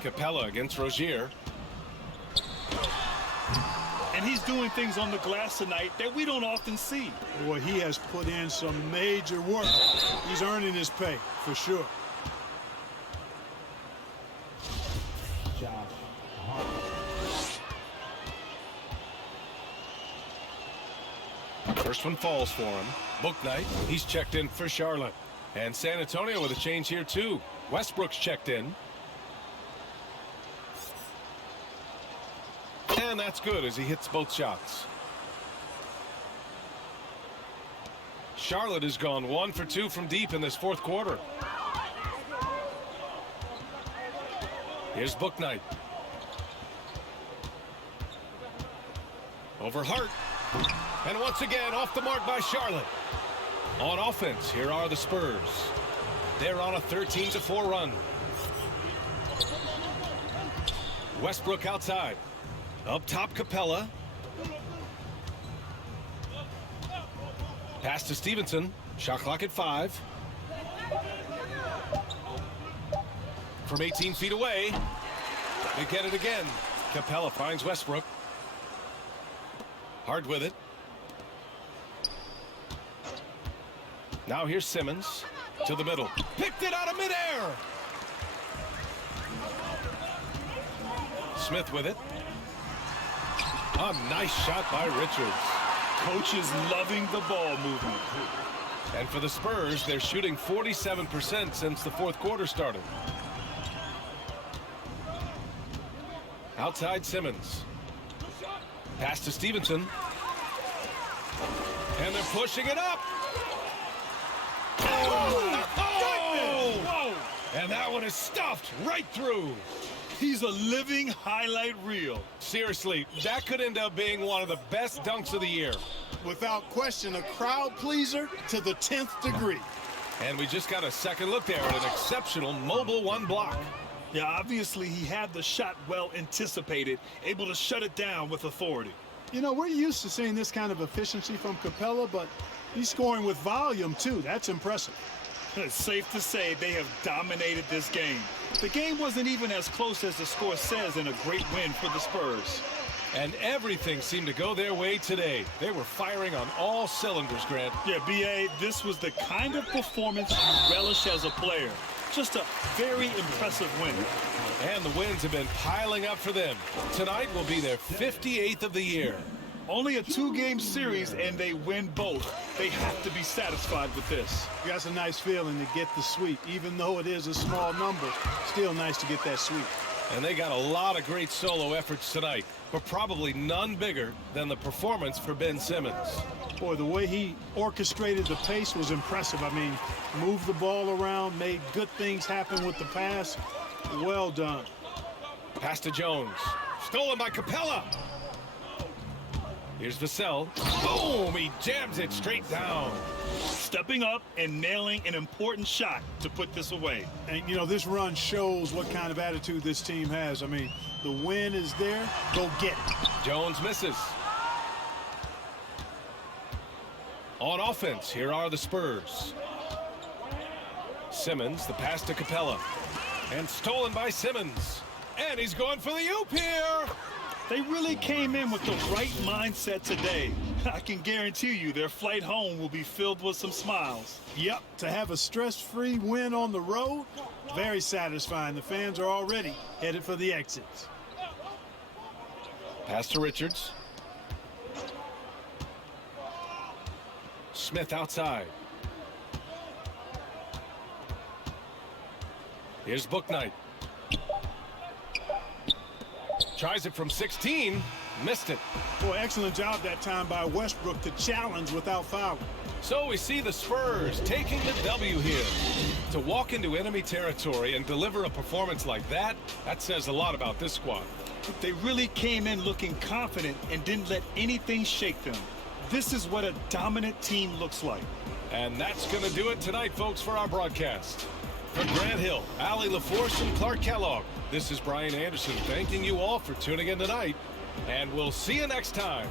Capella against Rozier. And he's doing things on the glass tonight that we don't often see. Boy, he has put in some major work. He's earning his pay, for sure. First one falls for him. Bouknight, he's checked in for Charlotte. And San Antonio with a change here, too. Westbrook's checked in. And that's good as he hits both shots. Charlotte has gone 1 for 2 from deep in this fourth quarter. Here's Bouknight. Over Hart. And once again, off the mark by Charlotte. On offense, here are the Spurs. They're on a 13-4 run. Westbrook outside. Up top, Capella. Pass to Stevenson. Shot clock at 5. From 18 feet away. They get it again. Capella finds Westbrook. Hard with it. Now here's Simmons to the middle. Picked it out of midair. Smith with it. A nice shot by Richards. Coach is loving the ball movement. And for the Spurs, they're shooting 47% since the fourth quarter started. Outside Simmons. Pass to Stevenson. And they're pushing it up. Oh! And that one is stuffed right through. He's a living highlight reel. Seriously, that could end up being one of the best dunks of the year. Without question, a crowd pleaser to the 10th degree. And we just got a second look there at an exceptional mobile one block. Yeah, obviously he had the shot well anticipated, able to shut it down with authority. You know, we're used to seeing this kind of efficiency from Capella, but he's scoring with volume, too. That's impressive. It's safe to say they have dominated this game. The game wasn't even as close as the score says in a great win for the Spurs. And everything seemed to go their way today. They were firing on all cylinders, Grant. Yeah, B.A., this was the kind of performance you relish as a player. Just a very impressive win. And the wins have been piling up for them. Tonight will be their 58th of the year. Only a 2-game series, and they win both. They have to be satisfied with this. That's a nice feeling to get the sweep. Even though it is a small number, still nice to get that sweep. And they got a lot of great solo efforts tonight, but probably none bigger than the performance for Ben Simmons. Boy, the way he orchestrated the pace was impressive. I mean, moved the ball around, made good things happen with the pass. Well done. Pass to Jones. Stolen by Capella. Here's Vassell. Boom! He jams it straight down. Stepping up and nailing an important shot to put this away. And, you know, this run shows what kind of attitude this team has. I mean, the win is there. Go get it. Jones misses. On offense, here are the Spurs. Simmons, the pass to Capella. And stolen by Simmons. And he's going for the oop here. They really came in with the right mindset today. I can guarantee you their flight home will be filled with some smiles. Yep, to have a stress-free win on the road, very satisfying. The fans are already headed for the exits. Pass to Richards. Smith outside. Here's Bouknight. Tries it from 16, missed it. Boy, excellent job that time by Westbrook to challenge without fouling. So we see the Spurs taking the W here. To walk into enemy territory and deliver a performance like that, that says a lot about this squad. They really came in looking confident and didn't let anything shake them. This is what a dominant team looks like. And that's going to do it tonight, folks, for our broadcast. For Grant Hill, Allie LaForce, and Clark Kellogg, this is Brian Anderson thanking you all for tuning in tonight, and we'll see you next time.